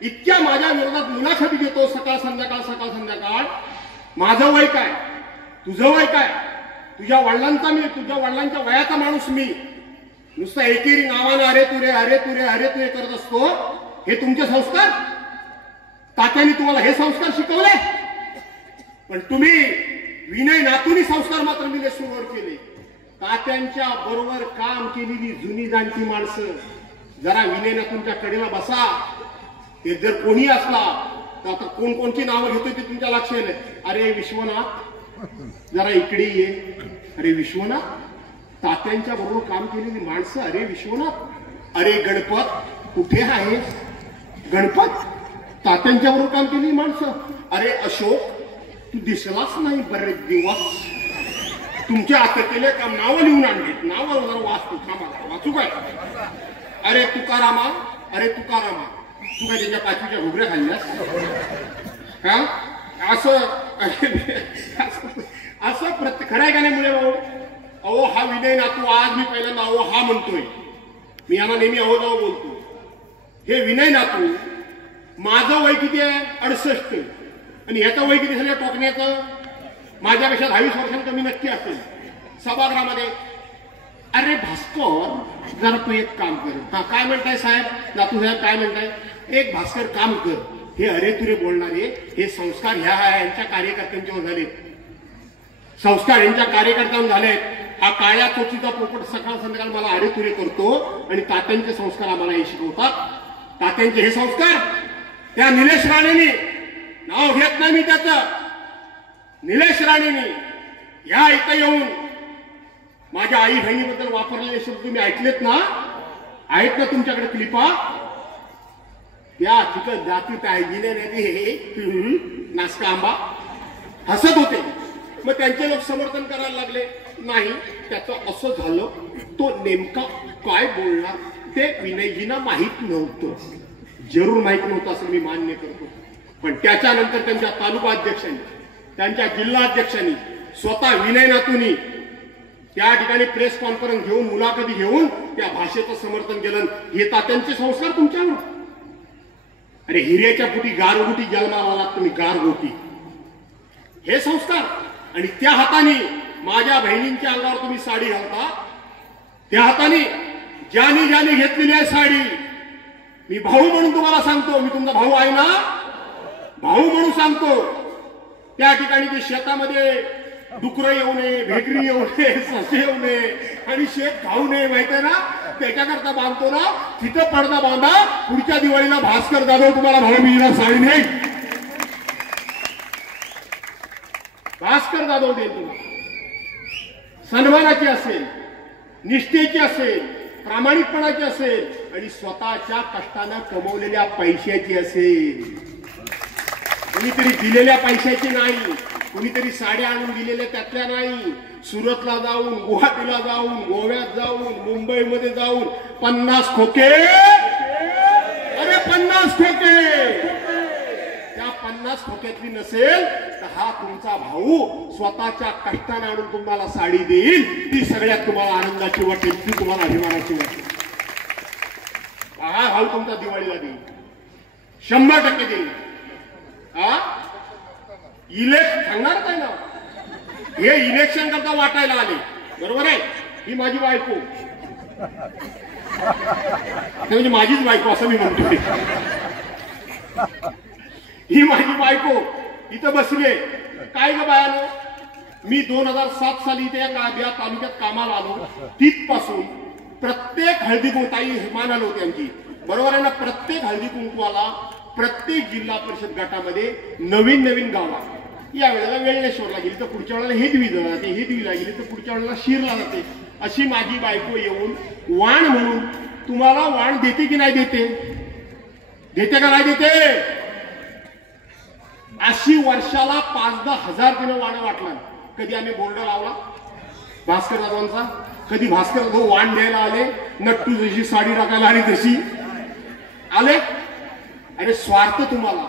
इतक्या माझ्या विरोधात मुलाखती देतो सकाळ संध्याकाळ. माझं वय काय, तुझं वय काय? तुझ्या वडिलांच्या वयाचा माणूस मी. नुसतं एकेरी नावानं अरे तुरे करत असतो. हे तुमचे संस्कार? तात्यांनी तुम्हाला हे संस्कार शिकवले? पण तुम्ही विनय नातूंनी संस्कार मात्र निलेश सुर्वेवर केले. तात्यांच्या बरोबर काम केलेली जुनी जाणती माणसं जरा विनय नातूंच्या कडेला बसा. ते जर कोणी असला तर आता कोणची नावं घेतोय ते तुमच्या लक्षात येईल. अरे विश्वनाथ जरा इकडे ये. अरे विश्वनाथ, तात्यांच्या बरोबर काम केलेली माणसं. अरे विश्वनाथ, अरे गणपत कुठे आहेस? गणपत, तात्यांच्या बरोबर काम केलेली माणसं. अरे अशोक, तू दिसलाच नाही बरेच दिवस. तुमच्या हातात केले काम नावं लिहून आणलीत. नावं वाचू काय? अरे तुकारामा, तू काय त्यांच्या पाचवीच्या घुगऱ्या खाल्ल्यास? असं खरंय का नाही मुळे भाऊ? अहो हा विनय नातू आज मी पहिल्यांदा अहो हा म्हणतोय. मी यांना नेहमी अहो जाऊ बोलतो. हे विनय नातू, माझं वय किती आहे? 68. आणि ह्याचं वय किती झालं टोकण्याचं? माझ्यापेक्षा 22 वर्षांनी कमी नक्की असेल. सभागृहामध्ये अरे भास्कर जरा तू एक काम कर. हा काय म्हणताय साहेब? नातू साहेब काय म्हणताय? एक भास्कर काम कर. हे अरे तुरे बोलणारे हे संस्कार यांच्या कार्यकर्त्यांच्यावर झालेत. संस्कार यांच्या कार्यकर्त्यांवर झालेत. हा काळ्या चोचीचा पोपट सकाळ संध्याकाळ मला अरे तुरे करतो आणि तात्यांचे संस्कार आम्हाला हे शिकवतात. तात्यांचे हे संस्कार त्या निलेश राणेंनी, नाव घेत नाही मी त्याचं, निलेश राणेंनी या इथं येऊन माझ्या आई बहिणीबद्दल वापरलेले शब्द तुम्ही ऐकलेत ना? आहेत ना तुमच्याकडे क्लिपा? त्या तिथं जातीत हे नासका आंबा हसत होते. मग त्यांचे लोक समर्थन करायला लागले. नाही, त्याचं असं झालं. तो नेमका काय बोलणार ते विनयजींना माहीत नव्हतं. जरूर माहीत नव्हतं असं मी मान्य करतो. पण त्याच्यानंतर त्यांच्या तालुका अध्यक्षांनी, त्यांच्या जिल्हा अध्यक्षांनी, स्वतः विनय नातूंनी त्या ठिकाणी प्रेस कॉन्फरन्स घेऊन मुलाखती घेऊन त्या भाषेचं समर्थन केलं. हे तात्यांचे संस्कार तुमच्यावर? अरे हिऱ्याच्या पोटी गारगोटी जन्माला लागतो तुम्ही, गारगोटी हे संस्कार. आणि त्या हाताने माझ्या बहिणींच्या अंगावर तुम्ही साडी घालता. त्या हाताने ज्याने घेतलेली आहे साडी. मी भाऊ म्हणून तुम्हाला सांगतो, मी तुमचा भाऊ आहे ना, भाऊ म्हणून सांगतो. त्या ठिकाणी ते शेतामध्ये डुकरं येऊ नये, भेकरी येऊ नये, ससे येऊ नये आणि शेत खाऊ नये, माहिती आहे ना, त्याच्याकरता बांधतो ना. तिथं पडदा बांधा. पुढच्या दिवाळीला भास्कर जाधव तुम्हाला भाऊबीजीला साडी नाही, भास्कर जाधव देईल तुम्हाला. सन्मानाची असेल, निष्ठेची असेल, प्रामाणिकपणाची असेल आणि स्वतःच्या कष्टानं कमवलेल्या पैशाची असेल. कुणीतरी दिलेल्या पैशाची नाही, कुणीतरी साड्या आणून दिलेल्या त्यातल्या नाही. सुरतला जाऊन, गुवाहाटीला जाऊन, गोव्यात जाऊन, मुंबईमध्ये जाऊन 50 खोके, अरे 50 खोके, त्या 50 खोक्यातली नसेल तर हा तुमचा भाऊ स्वतःच्या कष्टाने आणून तुम्हाला साडी देईल, ती सगळ्यात तुम्हाला आनंदाची वाटेल, ती तुम्हाला अभिमानाची वाटेल. हा भाऊ तुमचा दिवाळीला देईल, 100% देईल. हा सांगणार काय ना, हे इलेक्शन करता वाटायला आले, बरोबर आहे. ही माझी बायको, म्हणजे माझीच बायको असं मी म्हणतोय. ही माझी बायको इथं बसले. काय ग बायानो, मी 2007 साली इथे या तालुक्यात कामाला आलो. तिथपासून प्रत्येक हळदी कुंकवाई मान आलो होती आमची, बरोबर आहे ना. प्रत्येक हळदी कुंकवाला प्रत्येक जिल्हा परिषद गटामध्ये नवीन नवीन गावात, या वेळेला वेळेश्वरला गेली तर पुढच्या वेळेला हेदवीला जाते, हेदवीला गेली तर पुढच्या वेळेला शिरला जाते. अशी माझी बायको येऊन वाण म्हणून तुम्हाला वाण देते की नाही देते, देते का नाही देते. अशी वर्षाला 5-10 हजार तिनं वाण वाटला. कधी आम्ही बोर्ड लावला भास्कर दादांचा, कधी भास्कर दादा वाण द्यायला आले, नट्टू जशी साडी टाकायला आली तशी आले. अरे स्वार्थ, तुम्हाला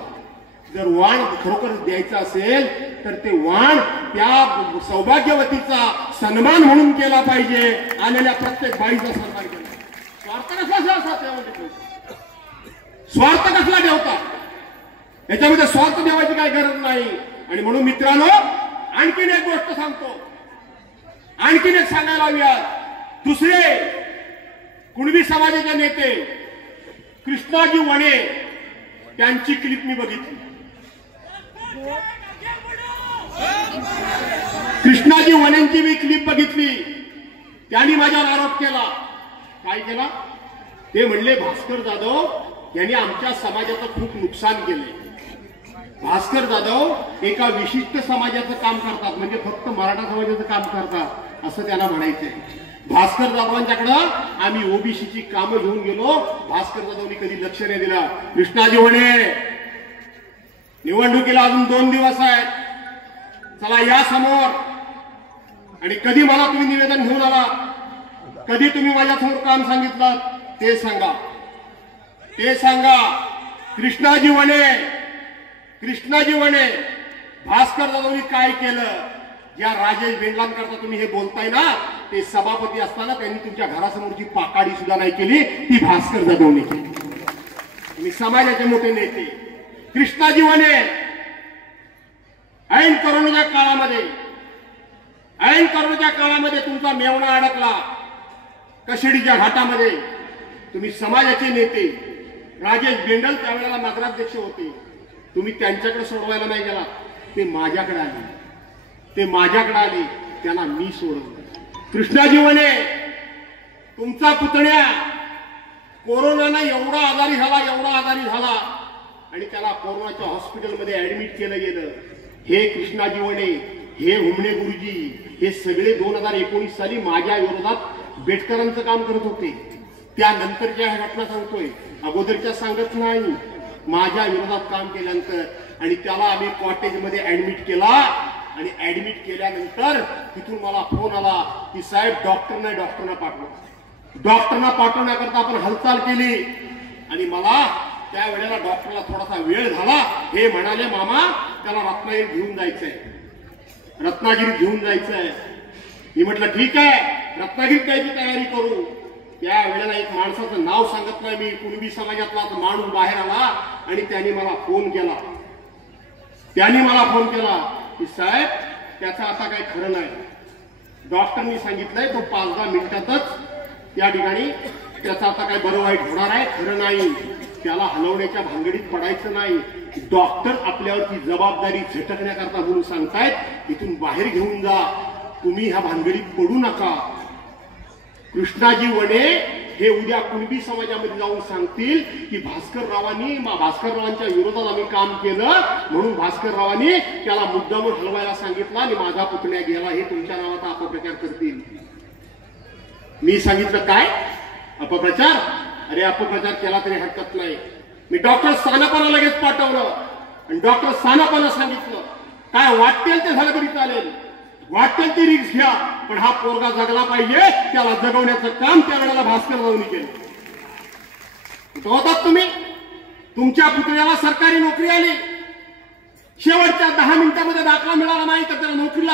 जर वाण खरोखर द्यायचं असेल तर ते वाण त्या सौभाग्यवतीचा सन्मान म्हणून केला पाहिजे, आलेल्या प्रत्येक बाईचा सन्मान केला. स्वार्थ कसला त्यामध्ये, स्वार्थ कसला ठेवता, याच्यामध्ये स्वार्थ ठेवायची काय गरज नाही. आणि म्हणून मित्रांनो, आणखीन एक गोष्ट सांगतो, आणखीन एक सांगायला हवी. दुसरे कुणबी समाजाचे नेते कृष्णाजी वणे, त्यांची क्लिप मी बघितली. कृष्णाजी वनेंची मी क्लिप बघितली. त्यांनी माझ्यावर आरोप केला. काय केला ते म्हणले, भास्कर जाधव यांनी आमच्या समाजाचं खूप नुकसान केलंय. भास्कर जाधव एका विशिष्ट समाजाचं काम करतात, म्हणजे फक्त मराठा समाजाचं काम करतात असं त्यांना म्हणायचंय. भास्कर जाधवांच्याकडं आम्ही ओबीसीची कामं घेऊन गेलो, भास्कर जाधवनी कधी लक्ष नाही दिला. कृष्णाजी वने, निवडणुकीला अजून 2 दिवस आहेत, चला या समोर, आणि कधी मला तुम्ही निवेदन घेऊन आला, कधी तुम्ही माझ्यासमोर काम सांगितलं ते सांगा, ते सांगा. कृष्णाजी वने, कृष्णाजी वने, भास्कर जाधवनी काय केलं. ज्या राजेश भेंडलांकरता तुम्ही हे बोलताय ना, ते सभापती असताना त्यांनी तुमच्या घरासमोरची पाकाडी सुद्धा नाही केली, ती भास्कर जाधवने केली. तुम्ही समाजाचे मोठे नेते. कृष्णाजी वने, ऐन कोरोनाच्या काळामध्ये, ऐन कोरोनाच्या काळामध्ये तुमचा मेवणा अडकला कशिडीच्या घाटामध्ये. तुम्ही समाजाचे नेते, राजेश भेंडल त्यावेळेला नगराध्यक्ष होते, तुम्ही त्यांच्याकडे सोडवायला नाही गेला, ते माझ्याकडे आले, ते माझ्याकडे आले, त्यांना मी सोडवलं. कृष्णाजी वने, तुमचा पुतण्या कोरोनानं एवढा आजारी झाला, एवढा आजारी झाला, आणि त्याला कोरोनाच्या हॉस्पिटलमध्ये ऍडमिट केलं गेलं. हे कृष्णाजी वने, हे हुमणे गुरुजी, हे सगळे 2019 साली माझ्या विरोधात बेटकरांचं काम करत होते. त्यानंतरच्या ह्या घटना सांगतोय, अगोदरच्या सांगत नाही. माझ्या विरोधात काम केल्यानंतर, आणि त्याला आम्ही कॉटेजमध्ये ऍडमिट केला, आणि ऍडमिट केल्यानंतर तिथून मला फोन आला की साहेब डॉक्टरना पाठवा. डॉक्टरना पाठवण्याकरता आपण हालचाल केली, आणि मला त्यावेळेला डॉक्टरला थोडासा वेळ झाला. हे म्हणाले, मामा त्याला रत्नागिरीत घेऊन जायचंय, रत्नागिरीत घेऊन जायचंय. मी म्हटलं ठीक आहे, रत्नागिरीत जायची तयारी करू. त्यावेळेला एक माणसाचं नाव सांगत नाही मी, कुणबी समाजातला माणूस बाहेर आला, आणि त्यांनी मला फोन केला. त्यांनी मला फोन केला की साहेब त्याचं आता काही खरं नाही. डॉक्टरनी सांगितलंय तो 5-10 मिनिटातच त्या ठिकाणी त्याचं आता काय बरं वाईट होणार आहे, खरं नाही. त्याला हलवण्याच्या भानगडीत पडायचं नाही. डॉक्टर आपल्यावरची जबाबदारी झटकण्याकरता म्हणून सांगतायत, इथून बाहेर घेऊन जा, तुम्ही ह्या भानगडीत पडू नका. कृष्णाजी वने हे उद्या कुणबी समाजामध्ये जाऊन सांगतील की भास्कररावांच्या विरोधात आम्ही काम केलं, म्हणून भास्कररावांनी त्याला मुद्दामून हलवायला सांगितलं आणि माझा पुतण्या गेला, हे तुमच्या नावाचा अपप्रचार करतील. मी सांगितलं काय अपप्रचार? अरे अपप्रचार केला तरी हरकत नाही. मी डॉक्टर सानपाला लगेच पाठवलं, आणि डॉक्टर सानपाला सांगितलं काय वाटेल ते झालं तरी चालेल, वाटेल ती रिक्स घ्या, पण हा पोरगा जगला पाहिजे, त्याला जगवण्याचं काम त्यावेळेला भास्कररावांनी केलं. कुठं होतात तुम्ही? तुमच्या पुतण्याला सरकारी नोकरी आली, शेवटच्या 10 मिनिटांमध्ये दाखला मिळाला नाही तर त्याला नोकरी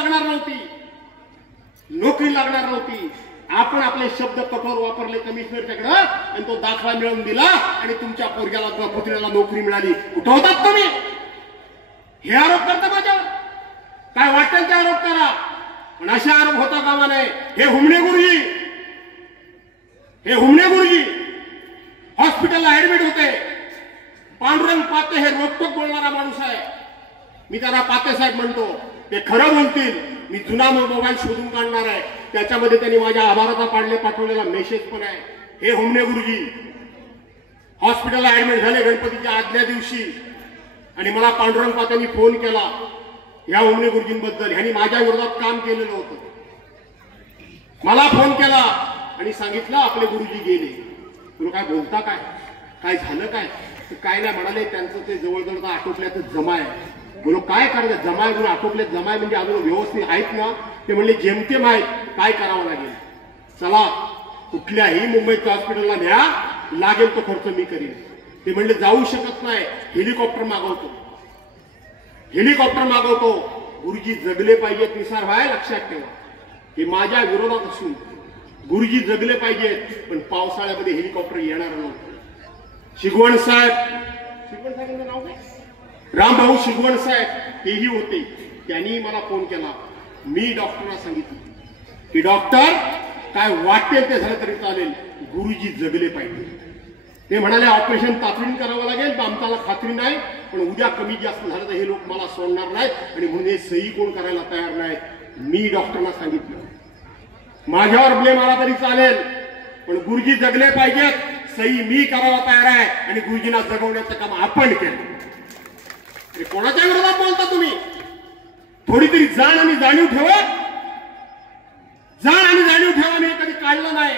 लागणार नव्हती. आपण आपले शब्द कठोर वापरले कमिशनरच्याकडे आणि तो दाखला मिळवून दिला आणि तुमच्या पोरग्याला पुतण्याला नोकरी मिळाली. कुठं होतात तुम्ही? हे आरोप करता माझ्यावर? काय वाटेल ते आरोप करा, पण असे आरोप होता कामा नये. हे हुमणे गुरुजी हॉस्पिटलला ऍडमिट होते. पांडुरंग पाते हे रोखोक बोलणारा माणूस आहे. मी त्यांना पाते साहेब म्हणतो. ते खरं बोलतील. मी जुना मोबाईल शोधून काढणार आहे, त्याच्यामध्ये त्यांनी माझ्या आभाराचा पाठवलेला मेसेज पण आहे. हे हुमणे गुरुजी हॉस्पिटलला ऍडमिट झाले गणपतीच्या आदल्या दिवशी आणि मला पांडुरंग पात्यांनी फोन केला या हुमणे गुरुजींबद्दल. ह्यांनी माझ्या विरोधात काम केलेलं होतं. मला फोन केला आणि सांगितलं आपले गुरुजी गेले. तुला काय बोलता काय झालं काय नाही म्हणाले. त्यांचं ते जवळजवळ आटोपल्यातच जमा आहे. बोलो काय करायचं? जमाय म्हणून आटोपल्यात जमाय म्हणजे अजून व्यवस्थित आहेत ना? ते म्हणले जेमतेम आहेत, काय करावं लागेल? चला कुठल्याही मुंबईच्या हॉस्पिटलला न्या, लागेल तो खर्च मी करीन. ते म्हणले जाऊ शकत नाही, हेलिकॉप्टर मागवतो. गुरुजी जगले पाहिजेत निसार भाई, लक्षात ठेवा. हे माझ्या विरोधात असून गुरुजी जगले पाहिजेत, पण पावसाळ्यामध्ये हेलिकॉप्टर येणार नव्हतं. शिगवण साहेबांचं नाव काय? रामभाऊ शिगवण साहेब हेही होते. त्यांनी मला फोन केला. मी डॉक्टरला सांगितलं की डॉक्टर काय वाटेल ते झालं तरी चालेल, गुरुजी जगले पाहिजे. ते म्हणाले ऑपरेशन तातडीने करावं लागेल, आमच्याला खात्री नाही, पण उद्या कमी जास्त झालं तर हे लोक मला सोडणार नाहीत आणि म्हणून हे सही कोण करायला तयार नाहीत. मी डॉक्टरना सांगितलं माझ्यावर ब्लेम आला तरी चालेल, पण गुरुजी जगले पाहिजेत, सही मी करायला तयार आहे आणि गुरुजींना जगवण्याचं काम आपण केलं. कोणाच्या विरोधात बोलता तुम्ही? थोडी तरी जाण आणि जाणीव ठेवा. मी कधी काढलं नाही,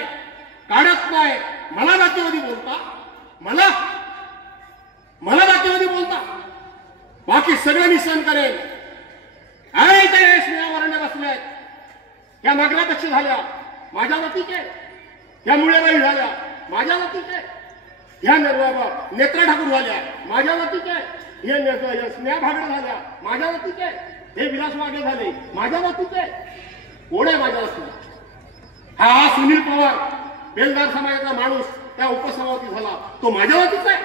काढत नाही. मला जातीवादी बोलता, मला जातीवादी बोलता. बाकी सगळं मी सहन करेल. अरे ते स्नेहावरण्य बसल्यात, या नगराध्यक्ष झाल्या माझ्या जातीचे, या मुळेबाई झाल्या माझ्या जातीचे, ह्या नेत्रा ठाकूर झाल्या माझ्या जातीचे, हे स्नेहा भागडे झाल्या माझ्या जातीचे, हे विलास वाघे झाले माझ्या जातीचे. कोण आहे माझ्या जातीचा? हा सुनील पवार बेलदार समाजाचा माणूस त्या उपसभापती झाला, तो माझ्या जातीचा आहे.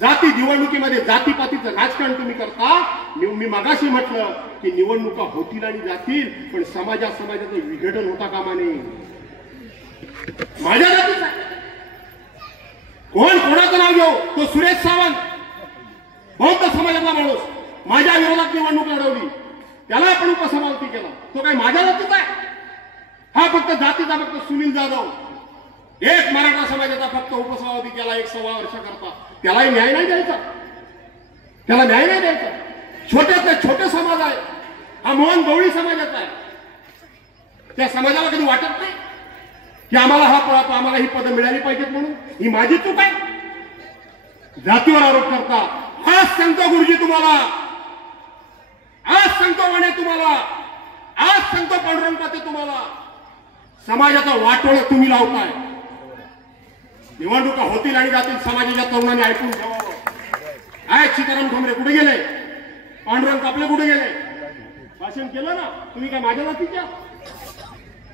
जाती निवडणुकीमध्ये जातीपातीचं राजकारण तुम्ही करता. मी मगाशी म्हटलं की निवडणुका होतील आणि जातील, पण समाजाचं विघटन होता कामा नये. माझ्या जातीचा कोण कोणाचं नाव घेऊ? तो सुरेश सावंत बौद्ध समाजाचा माणूस माझ्या विरोधात निवडणूक लढवली, त्याला आपण उपसभापती केला. तो काय माझ्या जातीचा आहे? हा फक्त जातीचा फक्त सुनील जाधव एक मराठा समाजाचा फक्त उपसभापती केला 1 सव्वा वर्ष करता. त्यालाही न्याय नाही द्यायचा, त्याला न्याय नाही द्यायचा. छोट्यातले छोटे समाज आहे, हा मोहन गवळी समाजाचा आहे. त्या समाजाला कधी वाटत नाही की आम्हाला ही पदं मिळाली पाहिजेत म्हणून? ही माझी चूक आहे. जातीवर आरोप करता. आज सांगतो गुरुजी तुम्हाला, आज सांगतो म्हणे तुम्हाला, आज सांगतो पांडुरंग पाते तुम्हाला, समाजाचा वाटोळ तुम्ही लावताय. निवडणुका होतील आणि जातील, समाजाच्या तरुणांनी ऐकून ठेवावं. आहे सीताराम ठोंबरे कुठे गेले? पांडुरंग कापले कुठे गेले? भाषण केलं ना तुम्ही? काय माझ्या जातीच्या?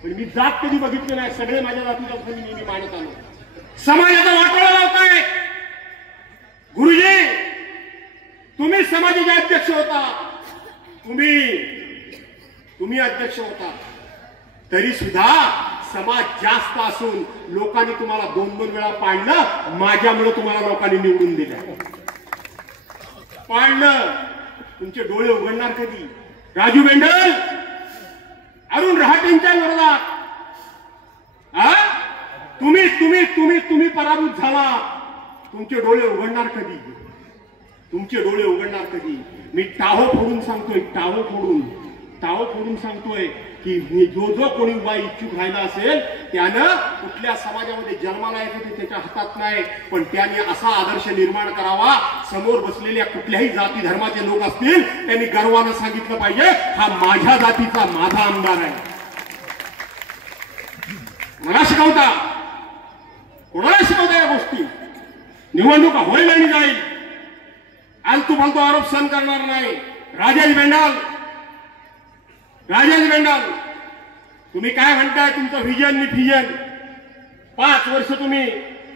पण मी जात कधी बघितलं नाही, सगळे माझ्या जातीच्या मी नेहमी मानत आलो. समाजाचा वाटोळा लावताय. गुरुजी तुम्ही समाजाचे अध्यक्ष होता, तुम्ही अध्यक्ष होता, तरी सुद्धा समाज जास्त असून लोकांनी तुम्हाला 2-2 वेळा पाडलं. माझ्यामुळे तुम्हाला लोकांनी निवडून दिलं. पाडलं. तुमचे डोळे उघडणार कधी? राजू बेंडल, अरुण रहाटेंच्या विरोधात तुम्ही पराभूत झाला. तुमचे डोळे उघडणार कधी? तुमचे डोळे उघडणार कधी? मी टाहो फोडून सांगतोय की जो कोणी उभा इच्छुक राहिला असेल त्यानं कुठल्या समाजामध्ये जन्माला येतो ते त्याच्या हातात नाही, पण त्याने असा आदर्श निर्माण करावा, समोर बसलेल्या कुठल्याही जाती धर्माचे लोक असतील त्यांनी गर्वानं सांगितलं पाहिजे हा माझ्या जातीचा माझा आमदार आहे. मला शिकवता, कोणाला शिकवता या गोष्टी? निवडणूक होईल आणि जाईल. आलतू फालतू आरोप सहन करणार नाही. राजेश बेंडाल तुम्ही काय म्हणताय? तुमचं व्हिजन नि फिजन. 5 वर्ष तुम्ही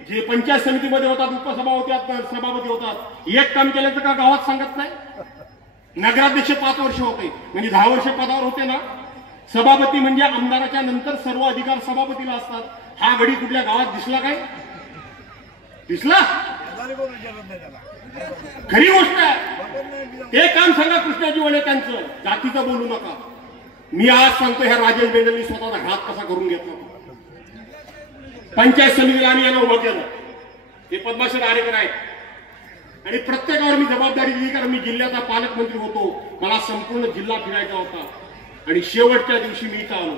जे पंचायत समितीमध्ये होतात, उपसभापती होतात, सभापती होतात, एक काम केलं तर का गावात सांगत नाही? नगराध्यक्ष 5 वर्ष होते म्हणजे 10 वर्ष पदावर होते ना. सभापती म्हणजे आमदाराच्या नंतर सर्व अधिकार सभापतीला असतात. हा गडी कुठल्या गावात दिसला काय? दिसला? खरी गोष्ट आहे. ते काम सांगा कृष्णाजी वळे त्यांचं, जातीचं बोलू नका. मी आज सांगतो ह्या राजेश बेंडलनी स्वतःचा घात कसा करून घेतला. पंचायत समितीला आम्ही यांना उभं केलं. ते पद्माशर आरेकर आहेत आणि प्रत्येकावर मी जबाबदारी दिली, कारण मी जिल्ह्याचा पालकमंत्री होतो. मला संपूर्ण जिल्हा फिरायचा होता आणि शेवटच्या दिवशी मी इथं आलो.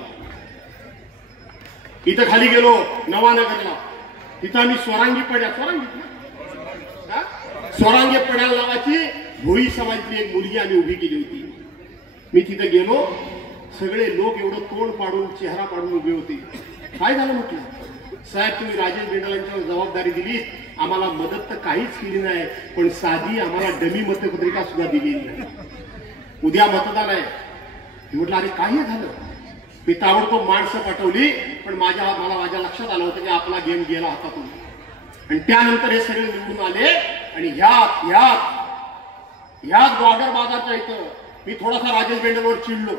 इथं खाली गेलो नवानगरला. तिथं आम्ही स्वरांगी पड्याल नावाची भोई समाजाची एक मुलगी आम्ही उभी केली होती. मी तिथं गेलो, सगळे लोक एवढं तोंड पाडून चेहरा पाडून उभे होते. काय झालं म्हटलं, साहेब तुम्ही राजेश बेंडाल यांच्यावर जबाबदारी दिली, आम्हाला मदत तर काहीच केली नाही, पण साधी आम्हाला डमी मतपत्रिका सुद्धा दिलेली नाही. उद्या मतदान आहे. म्हटलं अरे काय झालं? मी ताबडतोब माणसं पाठवली, पण मला माझ्या लक्षात आलं होतं की आपला गेम गेला हातातून. आणि त्यानंतर हे सगळे निवडून आले आणि ह्याच ग्वागर बाजारच्या इथं मी थोडासा राजेश बेंडलवर चिडलो.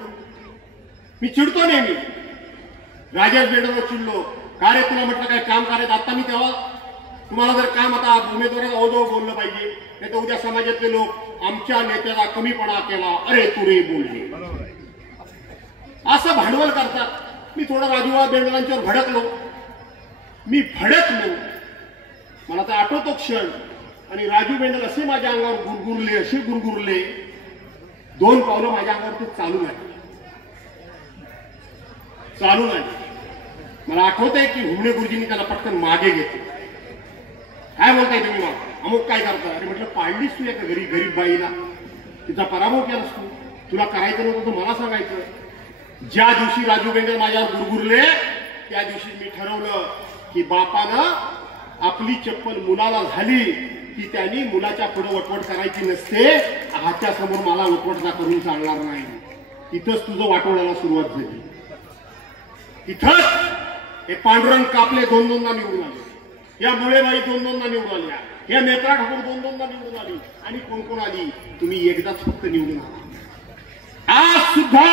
मी चिडतो नेहमी. राजेश बेंडलवर चिडलो. का रे तुला म्हटलं काय काम करायचं? आता मी तेव्हा तुम्हाला जर काम आता उमेदवाराला अवजवळ बोललं पाहिजे, नाही तर उद्या समाजातले लोक आमच्या नेत्याला कमीपणा केला, अरे तू रे बोलले, असं भांडवल करतात. मी थोडं राजूभाऊ बेंडलांच्यावर भडकलो. मला तर आठवतो क्षण. आणि राजू बेंडल असे माझ्या अंगावर गुरगुरले 2 पावलं माझ्या अंगावर ते चालू नाही. मला आठवतंय की हुमणे गुरुजींनी त्याला पटकन मागे घेतलं. काय बोलताय तुम्ही? मग अमुक काय करता? अरे म्हटलं पाळलीस तू एका गरीब बाईला, तिचा पराभव केलास तू. तुला करायचं नव्हतं तर मला सांगायचं. ज्या दिवशी राजू बेंडल माझ्यावर गुरगुरले त्या दिवशी मी ठरवलं की बापानं आपली चप्पल मुलाला झाली की त्यांनी मुलाच्या पुढे वटवट करायची नसते. हाच्या समोर मला वटवट करून चालणार नाही. तिथंच तुझं वाटोळ्याला सुरुवात झाली. तिथंच हे पांडुरंग कापले 2-2दा निवडून आले, या मुळेबाई 2-2दा निवडून आल्या, या नेत्रा ठाकूर 2-2दा निवडून आली, आणि कोण आली? तुम्ही एकदाच फक्त निवडून आला. आज सुद्धा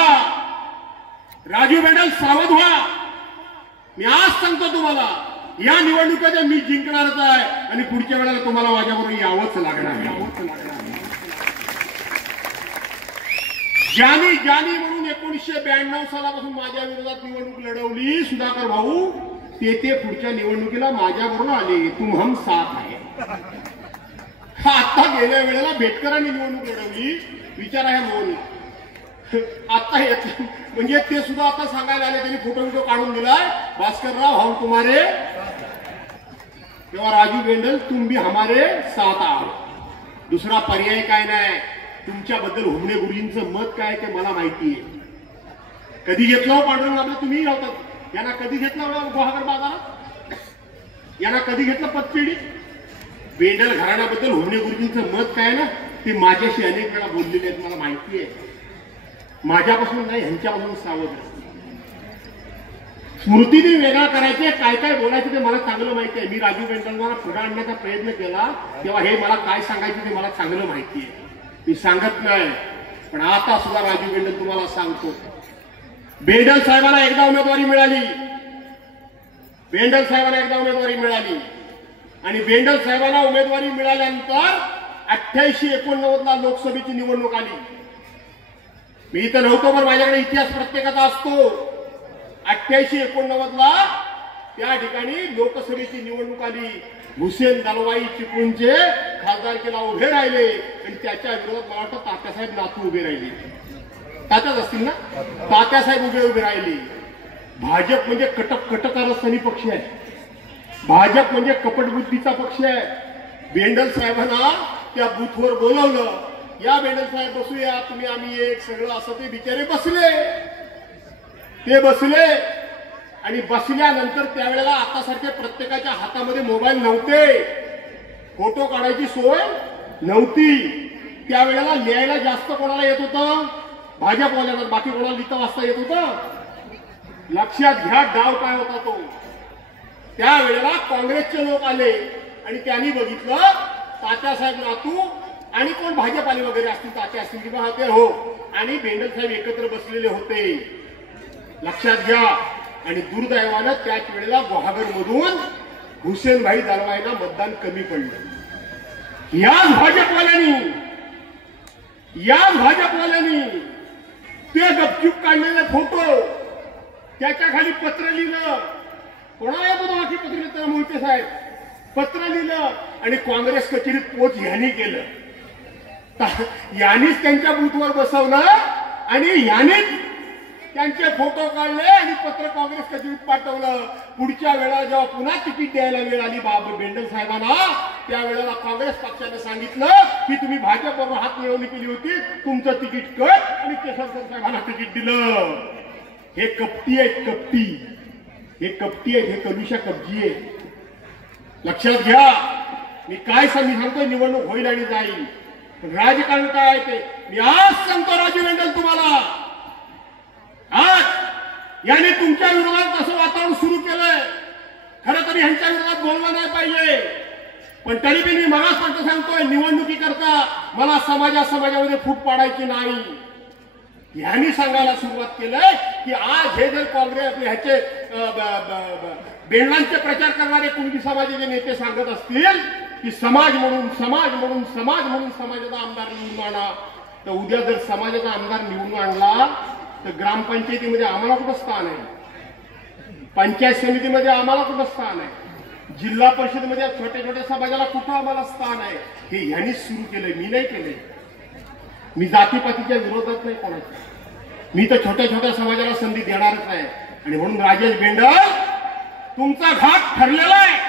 राजू बेंडल सावध व्हा. मी आज सांगतो तुम्हाला, या निवडणुकीच्या मी जिंकणारच आहे आणि पुढच्या वेळेला तुम्हाला माझ्याबरोबर यावंच लागणार. ज्यांनी म्हणून 1992 सालापासून माझ्या विरोधात निवडणूक लढवली सुधाकर भाऊ, ते पुढच्या निवडणुकीला माझ्याबरोबर आले. तुम हम साथ आहे. आता गेल्या वेळेला बेटकरांनी निवडणूक लढवली. विचारा ह्या मोहनला. आता म्हणजे ते सुद्धा आता सांगायला आले. त्यांनी फोटो काढून दिलाय. भास्करराव हम तुम्हारे, तेव्हा राजू बेंडल तुम भी हमारे साथ आहात. दुसरा पर्याय काय नाही. तुमच्याबद्दल हुमणे गुरुजींचं मत काय ते मला माहिती आहे. कधी घेतलं पांडुरंग आपलं? तुम्ही लावतात. यांना कधी घेतलं गुहागर बाजारात? यांना कधी घेतलं पतपेढी? बेंडल घराण्याबद्दल हुमणे गुरुजींचं मत काय ना ते माझ्याशी अनेक वेळा बोललेले आहेत. मला माहिती आहे. माझ्यापासून नाही, ह्यांच्यापासून सावध. स्मृतीने वेगळा करायचे, काय काय बोलायचं ते मला चांगलं माहिती आहे. मी राजू बेंडलला पुढे आणण्याचा प्रयत्न केला तेव्हा हे मला काय सांगायचं ते मला चांगलं माहिती आहे. मी सांगत नाही, पण आता सुद्धा राजू बेंडल तुम्हाला सांगतो. बेंडल साहेबांना एकदा उमेदवारी मिळाली आणि बेंडल साहेबांना उमेदवारी मिळाल्यानंतर 88-89 ला लोकसभेची निवडणूक आली. मी इथं नव्हतो, पण माझ्याकडे इतिहास प्रत्येकाचा असतो. 88-89 ला त्या ठिकाणी लोकसभेची निवडणूक आली. हुसेन दलवाई चिपळूणचे खासदारकीला उभे राहिले आणि त्याच्या विरोधात मला वाटतं तात्यासाहेब नातू उभे राहिले. तात्याच असतील ना? तात्यासाहेब उभे राहिले. भाजप म्हणजे कटकारस्थानी पक्ष आहे. भाजप म्हणजे कपटबुद्धीचा पक्ष आहे. बेंडल साहेबांना त्या बूथवर बोलवलं. या बेंडल साहेब बसूया, तुम्ही आम्ही एक सगळं असं. ते बिचारे बसले आणि बसल्यानंतर त्यावेळेला आतासारखे प्रत्येकाच्या हातामध्ये मोबाईल नव्हते. फोटो काढायची सोय नव्हती. त्यावेळेला लिहायला जास्त कोणाला येत होतं? भाजपवाल्यांना. बाकी कोणाला लिहिता वाचता येत होतं? लक्षात घ्या डाव काय होता तो. त्यावेळेला काँग्रेसचे लोक आले आणि त्यांनी बघितलं तात्यासाहेब नातू आणि कोण भाजपाले वगैरे असतील, तात्या असतील किंवा ते हो, आणि बेंडल साहेब एकत्र बसलेले होते. लक्षात घ्या. आणि दुर्दैवानं त्याच वेळेला गुहागर मधून हुसेनभाई दलवाईला मतदान कमी पडलं. याच भाजपवाल्यांनी ते गपचूप काढलेले फोटो, त्याच्या खाली पत्र लिहिलं. कोणाला येत होतं बाकी पत्र लिहिलं? मोहिते साहेब पत्र लिहिलं आणि काँग्रेस कचेरीत पोच ह्यांनी केलं. यांनीच त्यांच्या बूथवर बसवलं आणि यांनीच त्यांचे फोटो काढले आणि पत्र काँग्रेस कचेरीत पाठवलं. पुढच्या वेळेला जेव्हा पुन्हा तिकीट द्यायला वेळ आली बेंडल साहेबांना, त्यावेळेला काँग्रेस पक्षाने सांगितलं की तुम्ही भाजपवर हात मिळवणी केली होती, तुमचं तिकीट कट, आणि केशवकर साहेबांना तिकीट दिलं. हे कपटी आहेत, कपटी. हे कपटी आहेत, हे कलुषा कब्जी आहे. लक्षात घ्या. मी काय सांगतोय, निवडणूक होईल आणि जाईल. राजकारण काय आहे ते मी आज सांगतो. राजू बेंडल तुम्हाला आज याने तुमच्या विरोधात असं वातावरण सुरू केलंय. खरं तरी ह्यांच्या विरोधात बोललं नाही पाहिजे, पण तरी मी मगासपर्यंत सांगतोय, निवडणुकीकरता मला समाजामध्ये फूट पाडायची नाही. ह्यांनी सांगायला सुरुवात केलंय की आज हे जर काँग्रेस ह्याचे बेंडलांचे प्रचार करणारे कुणबी समाजाचे नेते सांगत असतील की समाज म्हणून समाजाचा आमदार निवडून आणा, तर उद्या जर समाजाचा आमदार निवडून आणला तर ग्रामपंचायतीमध्ये आम्हाला कुठं स्थान आहे? पंचायत समितीमध्ये आम्हाला कुठं स्थान आहे? जिल्हा परिषदेमध्ये छोट्या छोट्या समाजाला कुठं आम्हाला स्थान आहे? हे ह्यांनीच सुरू केलंय, मी नाही केलंय. मी जातीपातीच्या विरोधात नाही कोणाच्या. मी तर छोट्या छोट्या समाजाला संधी देणारच आहे. आणि म्हणून राजेश बेंडल, तुमचा घात ठरलेला आहे.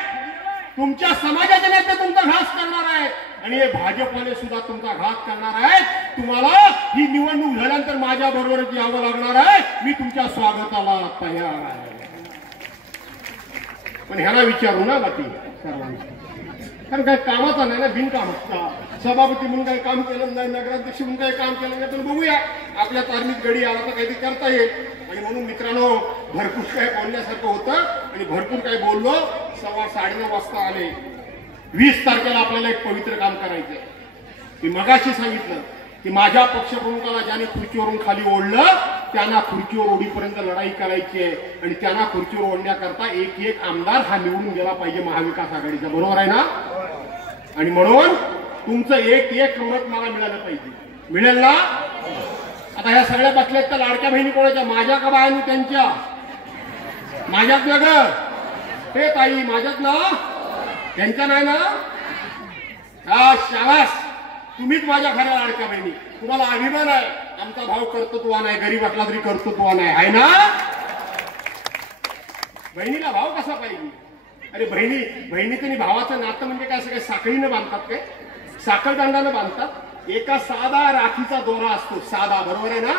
तुमच्या समाजाचे नेते तुमचा घास करणार आहेत आणि हे भाजपवाले सुद्धा तुमचा घात करणार आहेत. तुम्हाला ही निवडणूक झाल्यानंतर माझ्या बरोबरच यावं लागणार आहे. मी तुमच्या स्वागताला तयार आहे. पण ह्याला विचारू ना बाकी सर्वांना, कारण काही कामाचा नाही ना, बिनकामाचा. सभापती म्हणून काही काम केलं नाही, नगराध्यक्ष म्हणून काही काम केलं नाही, तर बघूया आपल्या तालमीत गडी आला तर काहीतरी करता येईल. आणि म्हणून मित्रांनो, भरपूर काय बोलण्यासारखं होतं आणि भरपूर काय बोललो. 9:15 वाजता आले. 20 तारखेला आपल्याला एक पवित्र काम करायचंय. मी मगाशी सांगितलं की माझ्या पक्षप्रमुखाला ज्याने खुर्चीवरून खाली ओढलं त्यांना खुर्चीवर ओढीपर्यंत लढाई करायची आहे. आणि त्यांना खुर्चीवर ओढण्याकरता एक आमदार हा निवडून गेला पाहिजे महाविकास आघाडीचा. बरोबर आहे ना? आणि म्हणून तुमचं एक मत मला मिळालं पाहिजे. मिळेल ना? आता ह्या सगळ्या बसल्यात तर लाडक्या बहिणी कोणाच्या? माझ्या का बायांनी? त्यांच्या. माझ्यात ना ग ते ताई, माझ्यात ना? त्यांच्या नाही ना? हा शाबास, तुम्हीच माझ्या खऱ्या लाडक्या बहिणी. तुम्हाला अभिमान आहे. आमचा भाव कर्तृत्ववान आहे, गरीब असला तरी कर्तृत्ववान आहे ना? बहिणीला भाव कसा पाहिजे? अरे बहिणीचं आणि भावाचं नातं म्हणजे काय? असं काय साखळीनं बांधतात काय? साखळदंडानं बांधतात? एका साधा राखीचा दोरा असतो, साधा. बरोबर आहे ना?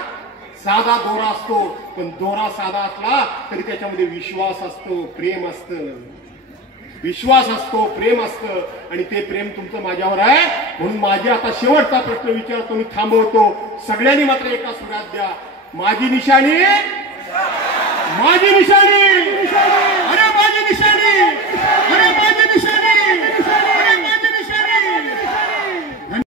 साधा दोरा असतो, पण दोरा साधा असला तरी त्याच्यामध्ये विश्वास असतो, प्रेम असतं. विश्वास असतो, प्रेम असतं, आणि ते प्रेम तुमचं माझ्यावर आहे. म्हणून माझे आता शेवटचा प्रश्न विचारतो, मी थांबवतो. सगळ्यांनी मात्र एका सुरात द्या. माझी निशाणी